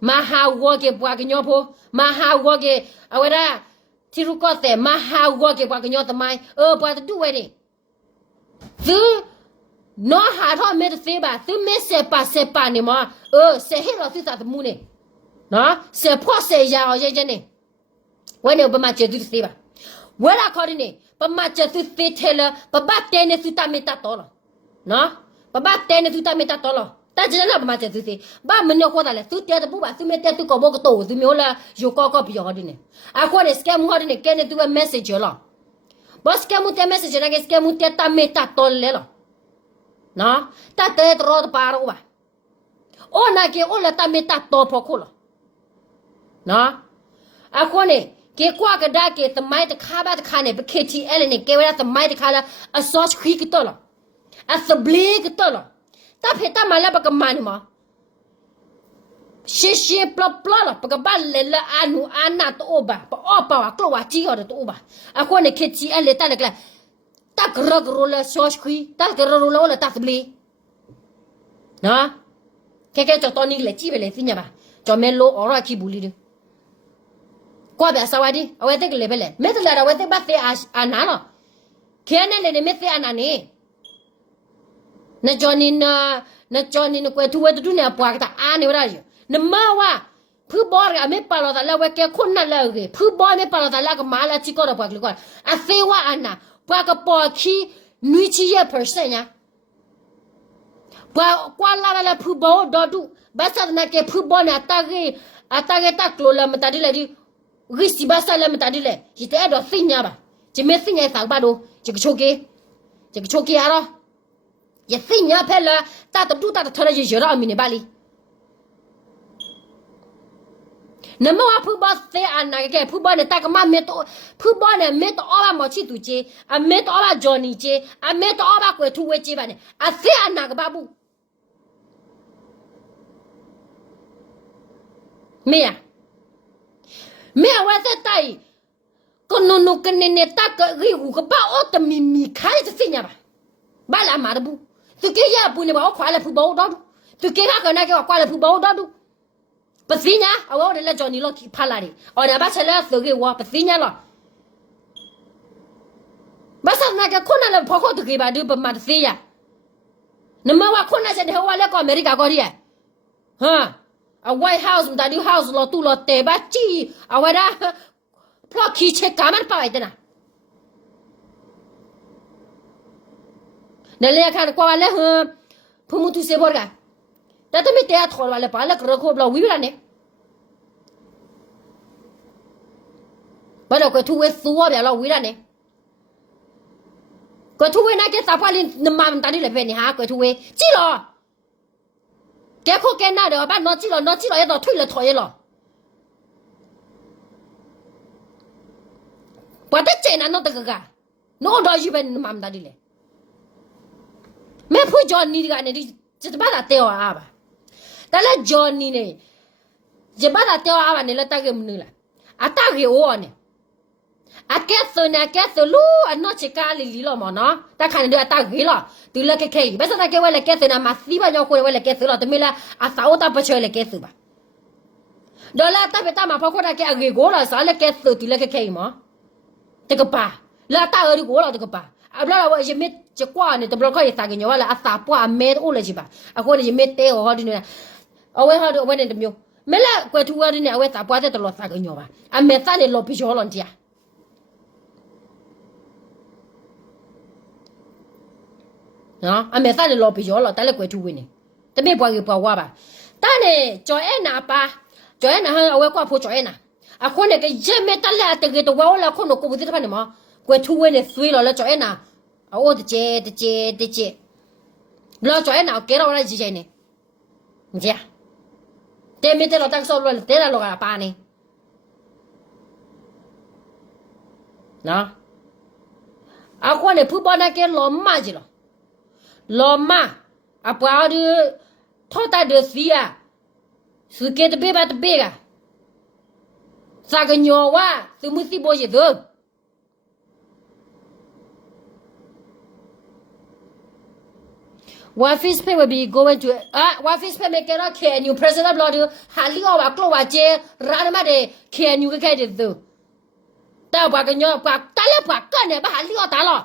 မဟာဝကေပွားကညောဖိုမဟာဝကေအဝရတီရုကောတဲ့မဟာဝကေပွားကညောတမိုင်းပွားတူဝဲနေသူနော်ဟာတော့မဲသေးပါသူမဲစေပါနေမစေဟဲလို့သူသာတမှုနေနော်စေဖို့စေရအောင်ရဲ့နေဝဲနေပမာကျသူသေးပါဝဲလာခေါ်နေပမာကျသူသေးတယ်လပပတဲနေသူတမေတာတော်နော်ပပတဲနေသူတမေတာတော်တာကျလာပမာကျသူသေးဘာမညောခေါ်တယ်လေသူတဲတပူပါသူမဲတဲသူကောဘောကတော့သူမျိုးလာယောကောပြောတယ်နေအခုနေစကမ်ဟောတယ်နေကဲနေသူက message လောဘောစကမ်တဲ့ message နာကစကမ်တဲ့တမေတာတော်လေလောနော်တတဲ့တော်ပါရောပါအိုနာကေအိုလာတမေတာတော်ဖို့ခုလောနော်အခုနေကေကွာကဒါကေတမိုင်းတခါပါတခါနေပခေတီအဲ့နေကေဝရတမိုင်းတခါလာအစောချခီကတော်လားအသဘလီကတော်လားတဖေတမလာပကမန်မ shit bla la pa ba le la anu ana to oba pa opa wa klo wa ji yo de to oba akone keti ele ta le kla ta gro la shosh kui ta gro la ta bli na ke cho to ni le ji be le finya ba cho me lo ora ki buli de kwa ba sawadi awe te le be le me te la da we te ba te ana lo ke ne le me te ana ni na Johnny na kwe tuwe tu ne apwa ta ane wala yo na mawa pu bor ga me palo ta la we ke kun na la ge pu bor me palo ta la ga mala chi ko da pwa kli ko a fe wa ana pwa ka po ki nui chi ye percent ya pwa kwa la pu bo do du ba sa na ke pu bo na ta ge ta klo la mata di la di ri si ba sa la mata di le ji te do finya ba ji me finya sa ba do ji ko choke ya ro ye finya pe la ta du ta ta la ji yo ra mi ne ba li na ma pu ba se ana ke pu ba ne ta ka ma me to pu ba ne me to oba mo chi tu je a me to oba Johnny je a me to oba kwe tu we je ba ne a se ana ka ba bu me wa se tai ko no ke ne ta ka ri hu ka ba o ta mi kai se finya ba la ma da bu tu ke ya bu ne ba o kwa la pu ba o do tu ke ka na ke kwa la pu ba o do Pasinya, awak dah Johnny lo kipalari. Orang baca lah sebagai wah pasinya lo. Basa nak kau nak pokok tu kibat tu bermaksiat. Nama awak kau nak jadi awak lek Amerika kau dia. Ha, a White House tadi house lo tu lo tebaci. Awak dah plak kicik kamar apa itu na. Nalai kan kau lek pemutus seborga. Tapi mesti ada thol wala pala kerja bela wibra ne. Pada kau tuwe suwa bela wibra ne. Kau tuwe nak ke sapalin nama tadi lepas ni ha kau tuwe cilo. Kau kena ada apa no cilo ya dah tuile thoye lo. Pada cina no tergega. No dah jual nama tadi le. Mempu Johnny kan ni jadi pada teo apa. Tala Johnny ne jebada teo awa ne la tage munula atage o ne akeso lu anno chekali lilo mo no ta kan de atage lo tu la ke ba sa ke wala ke na masiba nyo ko wala ke lo te mila asa o ta pa chele ke ba dola ta beta ma pa ko da ke age go la sa la ke tu la ke mo te ka pa la ta ri go la te ka pa abla wa je met je kwa ne te blo ko sa ke nyo wala asa po a met o la ji ba a ko je met te o ho di ne awe ha do wene de myo mela kwe tu wadi ne awe ta bwa te lo sa ga nyo ba a me sa ne lo pi jo lo ntia no a me sa ne lo pi jo lo ta le kwe tu wene te me bwa ge bwa wa ba ta ne jo e na pa jo e na ha awe kwa pho jo e na a ko ne ke je me ta le te ge to wa la ko no ko bu ti pa ne ma kwe tu wene sui lo le jo e na a o de je lo jo e na ke ro la ji je ne ntia te mete lo tak solo te la lo ga pa ni no a ko ne pu ba na ke lo ma ji lo ma a pa de thota de sia su ke de be ba de be ga sa ga nyo wa su mu si bo ye de What fish pay will be going to what fish pay make it can you president blood hali o wa klo wa je ra ma de can you ke de do ta ba ga nyo ba ta le ba ka ne ba hali o ta lo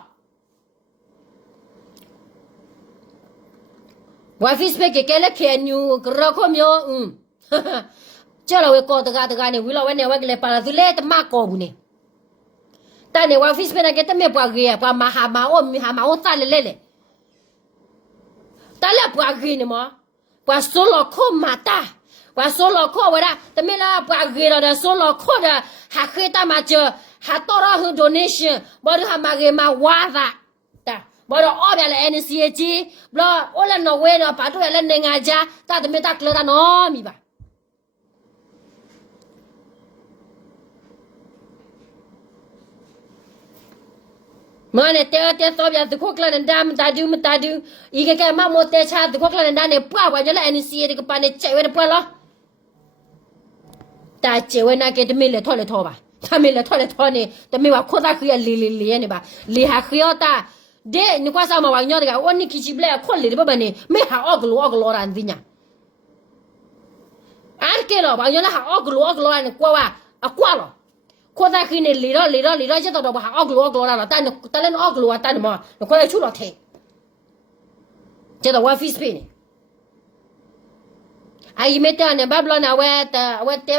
What fish pay ke le can you ro ko myo je la we ko ta ga ne wi lo we ne wa ke le pa la le ta ma ko bu ne ta ne what fish pay na ke ta me ba ge ba ma ha ma o ta le Tala bwa gini mo bwa solo ko mata bwa solo ko wala tamila bwa gini da solo ko da hakita ma je hatora hu donation bodu ha mage ma waza ta bodu obya le NCAG blo ola no we no pa to le nenga ja ta tamita kla no mi ba Mana te sobia de kokla ndam tadu ige ke ma mo te cha de kokla ndane pa wa jala NCA de pa ne che we de pa lo ตาเจวนาเกตเมเลทอเลทอบ่าถ้าเมเลทอเลทอเนี่ยแต่ไม่ว่าโคตรคือลีเนี่ยบ่าลีหาคือตาเดนี่กว่าสาวมาว่าญอดก็วันนี้คิดเบลคนลีบ่บ่เนี่ยไม่หาออกลัวรันดิญาอาร์เกลบ่าญอดหาออกลัวรันกว่ากว่าหรอโคตรคือเนี่ยลีรอจะต้องบ่หาออกลัวรันแต่แต่เล่นออกลัวแต่มาก็ได้ชุดละเทจะต้องว่าฟิสเปนไอ้เมตาเนี่ยบับลอนเอาไว้แต่เตะ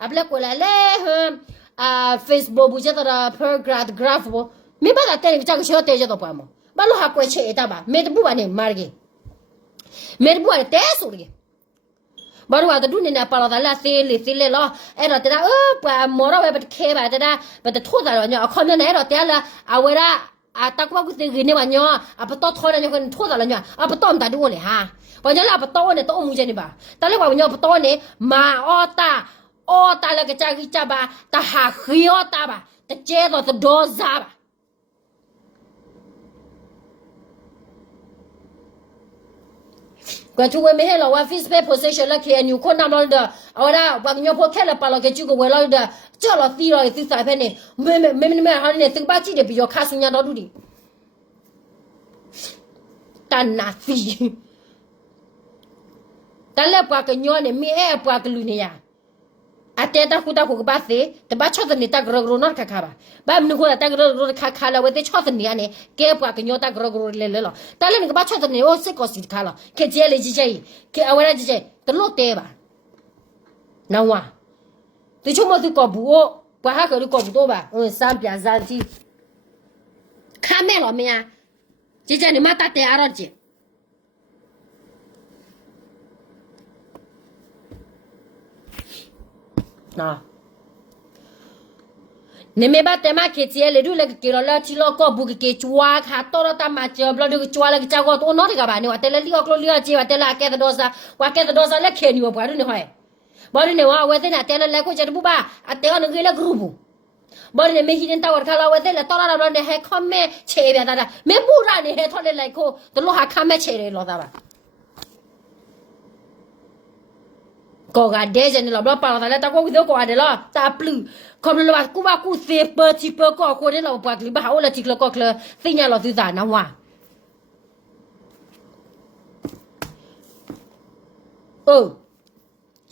อับเล็กกว่าเลยFacebook บุจตระ paragraph บ่ไม่บ้าแต่เนี่ยจะก็เชื่อเตะจะต้องไปมั้งบ้าลูกหักไว้เชื่อตาบ้าเมตบุบาเนี่ยมาร์กีเมตบุบาเนี่ยเตะสุดเลยบ้าลูกว่าแต่ดูเนี่ยปาราดาลาซิลล้อเราแต่ละปะมอร์ไว้บัดเคบ้าแต่ละบัดทั่วตลอดเนี่ยคนเนี่ยเราแต่ละเอาไว้ละตะกว่ากูตื่นเนี่ยวันเนี่ยปะต้อทอเนี่ยคนทั่วตลอดเนี่ยปะต้อมตาดูเลยฮะวันนี้เราปะต้อเนี่ยต้อมูเจนี่บ้าแต่เรียกว่าวันนี้ปะต้อเนี่ยมาตาแล้วก็จะกิจบ้าตาหาเขียวตาบ้าแต่เจ้าตัวโดซาบ้าก็ช่วยไม่ให้เราว่าฟิสเป position แล้วคืออยู่คนนำเราเด้อเอาละวันนี้พอแค่เราปาเราแค่จุกไว้เราเด้อเจ้าเราตีเราตีสายเพนเนี่ยไม่หาเนี่ยตึงบ้าจีเดี๋ยวไปยกข้าสุญญาเราดูดิตันนาฟีตันเล็บปากกันย้อนเนี่ยมีปากกันลุเนี่ยอาเตตาคุก็บ้าเสแต่บ้าชอบเนี่ยตากรกรนอดข้าบ้าบ้ามันคนตากรกรข้าแล้วเว้ยแต่ชอบเนี่ยเนี่ยแกปากกันย้อนตากรกรเลยหรอแต่เล่นก็บ้าชอบเนี่ยโอ้สิก็สิข้าละแค่เจเลยจีเจแค่เอาไว้จีเจตลอดเตะบ้าน้าวะแต่ชั่วโมงที่กอบบัวบ้าหาก็ดูกอบตัวบ้าสามปีสามทีข้าแม่หรอเมียจีเจเนี่ยมาตัดเตะอะไรจีนะเนี่ยไม่บ้าแต่มาเขียนเลยดูเลยกี่เราที่เราก็บุกเกี่ยชัวค่ะตัวเราตามมาเจอเราดูชัวเลยจ้าก็ตัวน้อยกับบ้านเนี่ยว่าแต่ละเลี้ยกเลี้ยจีว่าแต่ละแกตโดซาว่าแกตโดซาเล็กเขียนอยู่บ้านดูเนี่ยหอยบ้านเนี่ยว่าเวทีน่ะแต่ละเล็กก็จะบุบ้าแต่ว่านึกเล็กรูปบ้านเนี่ยไม่หินตาวข้าเราเวทีละตัวเราเนี่ยให้คอมเมเชื่อแบบนั้นไม่บูราเนี่ยให้ทอดเลยก็ตัวเราหาคอมเมเชื่อเลยเราตาบ้าก็การเดจเนี่ยเราบ้าปาเราแต่ก็คิดว่าก็อะไรล่ะตาปลื้มคำเราว่ากูเซเปอร์ที่เปอร์ก็คนเนี่ยเราปากลิบ้าเอาละที่เราก็คือสิ่งนี้เราสื่อสารนะว่า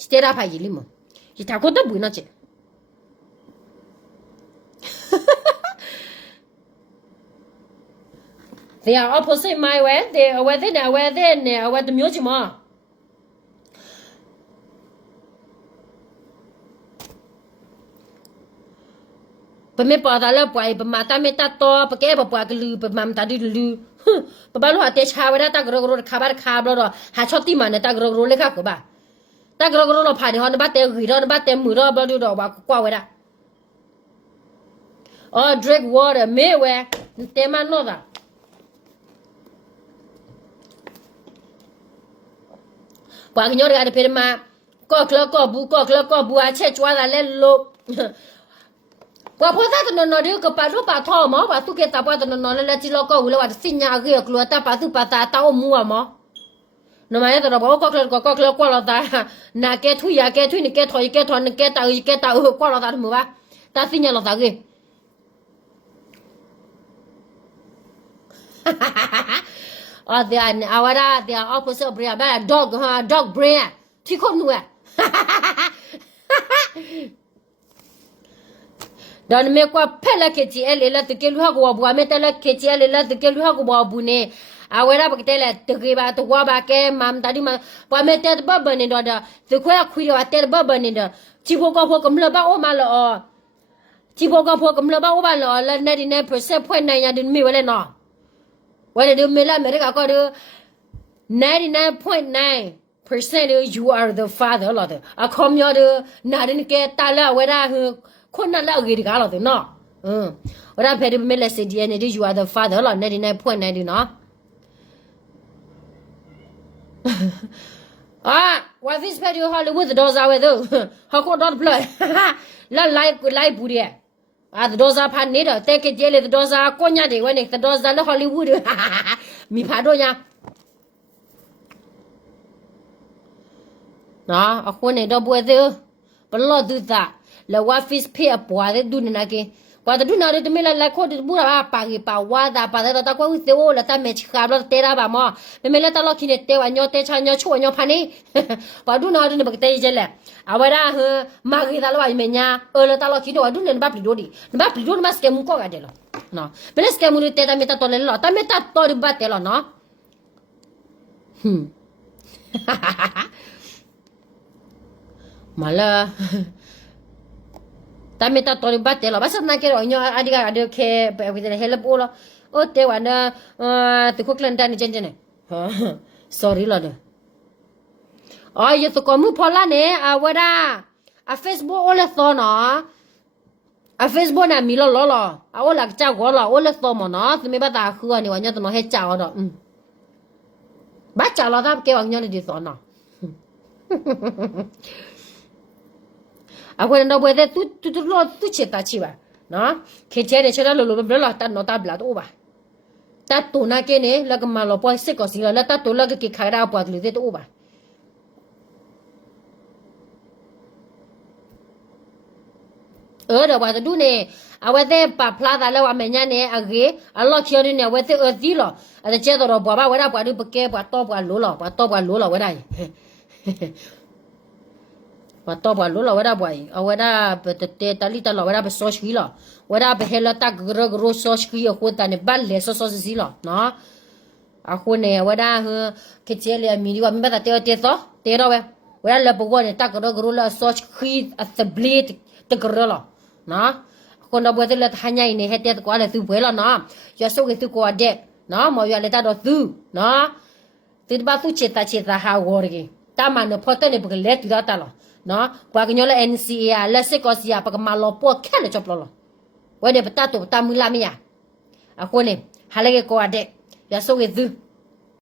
สเตอร์พายลิมที่ถ้าคนต้องบุญนะเจ้they are opposite my way they are within the music moreปไม่ปอดแล้วปล่อยปมาตาไม่ตัดต่อปแกปปากลือปมามตาดิลือปบาลูหาเตชาไว้ได้ตากรกรคาบาร์คาบลอหาชอบที่มันตากรกรเลยค่ะกูบ้าตากรกรเราผ่านในห้องบ้านเตะหืดบ้านเตะมือเราบลูดอกว่ากว่าไว้ได้drink water ไม่เว้เตมันโน่ด่ะปากยอดกันเป็นมาก็เคลก็บูอาเชจว่าแล้วโลว่าพอถ้าตอนนั้นเราก็ปารูปาทอมอว่าตุกเกตาปาตอนนั้นแล้วที่เราก็รู้ว่าสิ่งอย่างเกี่ยวกับตาปาตุปาตาตาอมัวมอนมาเนี่ยตอนเราบอกก็เคลก็เราตานาแกทุยนี่แกถอยแกถอนแกตาก็เราตามัวตาสิ่งอย่างเราตาเกเดี๋ยวเอาว่าเดี๋ยว opposite brain แบบ dog brain ที่คนนู้นดอนเมกว่าเพลเคจีเอลละตะเกลูฮากว่าบัวเมตละเคจีเอลละตะเกลูฮากว่าบุเนเอาเวลาบักเตละตะเกบาตะว่าบาเกมัมตาดิมาว่าเมตตะบับเนดอดตะควาคุยว่าเตบับเนดจิโบก็พอกำลบาโอมาลอจิโบก็พอกำลบาโอมาลอละ99% point 9ยันดินมีเวลเนาะว่าเดี๋ยวเมล่าเมริกาก็ดู 99.9% you are the father ล่ะเด้อคอมยอดนาดินเกตาละเวลาคนนั้นแล้วกี่ดีกันล่ะเด้อเนาะว่าเพดเมลเสดีเนี่ย you are the father ล่ะ99.9เนาะว่า this video Hollywood ดอซาเวเด้อเขาก็ดอทเพลย์แล้วไลฟ์บุรีดอซาพันนี่เด้อแต่ก็เจเลยดอซาก็เนี่ยเดี๋ยววันนี้ดอซาแล้ว Hollywood มีพาด้วยนะนะคนเนี่ยดอบัวเด้อ ปลอดดูตาแล้วว่าฟิสเพย์ปัวเดดูนี่นะกิปัวเดดูน่าเดไม่ละโคตรบุระปากิปาวาดาปาเดตะกว่าอุเตโอละตาเมชคาบลเตระบามอไม่ละตะลอคินเตวอันยอเตชานยอชัวยอพานีปัวดูน่าเดนบักเตยเจแหละเอาไว้ละฮะมากิตาลวายเมียละตะลอคินว่าดูเนี่ยบับลิโดดิบับลิโดมาสเกมุก็กันเดลเนาะเป็นสเกมุนี่เตตาเมตาตอเลลตาเมตาตอริบัตเตลเนาะมาละตาเมตาตอริบัตเตลบาสนาเกโรญอadiga adio ke avitele help ola o te wana te koklanda ni jenjene sorry la de ay to komu phola ne awada a facebook ole tho no a facebook na mi lo awola cha go lo ole tho mo no me ba ta khu ni wa nya to no he cha do ba cha lo ta ke wa nya ni di tho no akwai na bwe tu lo tu che ta chi ba no ke che de che da lo bla ta no ta bla to ba ta to na ke ne la ka ma lo po se ko si la ta to la ke khai da po li de to ba da ba du ne awe de pa pla da lo wa me nya ne age a lo khyo ne we te di lo a de che do ro ba we da pa du ke pa to pa lo lo we daว่าต่อไปรู้แล้วว่าได้บ่อยเอาว่าได้เตตาลิตาเราว่าได้ไปซอสกี้หรอว่าได้ไปเฮลตักกระซอสกี้คนตาเนี่ยบ้านเลยซอสสิหรอเนาะอาคนเนี่ยว่าได้เฮคิดเจเลยมีดีว่ามีแบบเตต่อเตเราเว้ยว่าได้เลยบอกว่าเนี่ยตักกระละซอสกี้อัตบลีตกระละเนาะคนเราบอกว่าเลยทันยังเนี่ยเฮเตตกว่าเลยซื้อไปแล้วเนาะอย่าสู้กับซื้อกว่าเด็กเนาะมาอย่าเลยตาเราซื้อเนาะติดบ้านตู้เช็ดหาวอร์กีตามันเนี่ยพอเต้นเนี่ยบอกเล็ดอยู่ตาละเนาะกว่ากันยอละ NCA ละเสกอสิอาปะกมาลอปอแค่เลยจบลอวันเดปตาตุตามุลามียาอะคนเนี่ยหาเลกกว่าเดอย่าสู้กับดู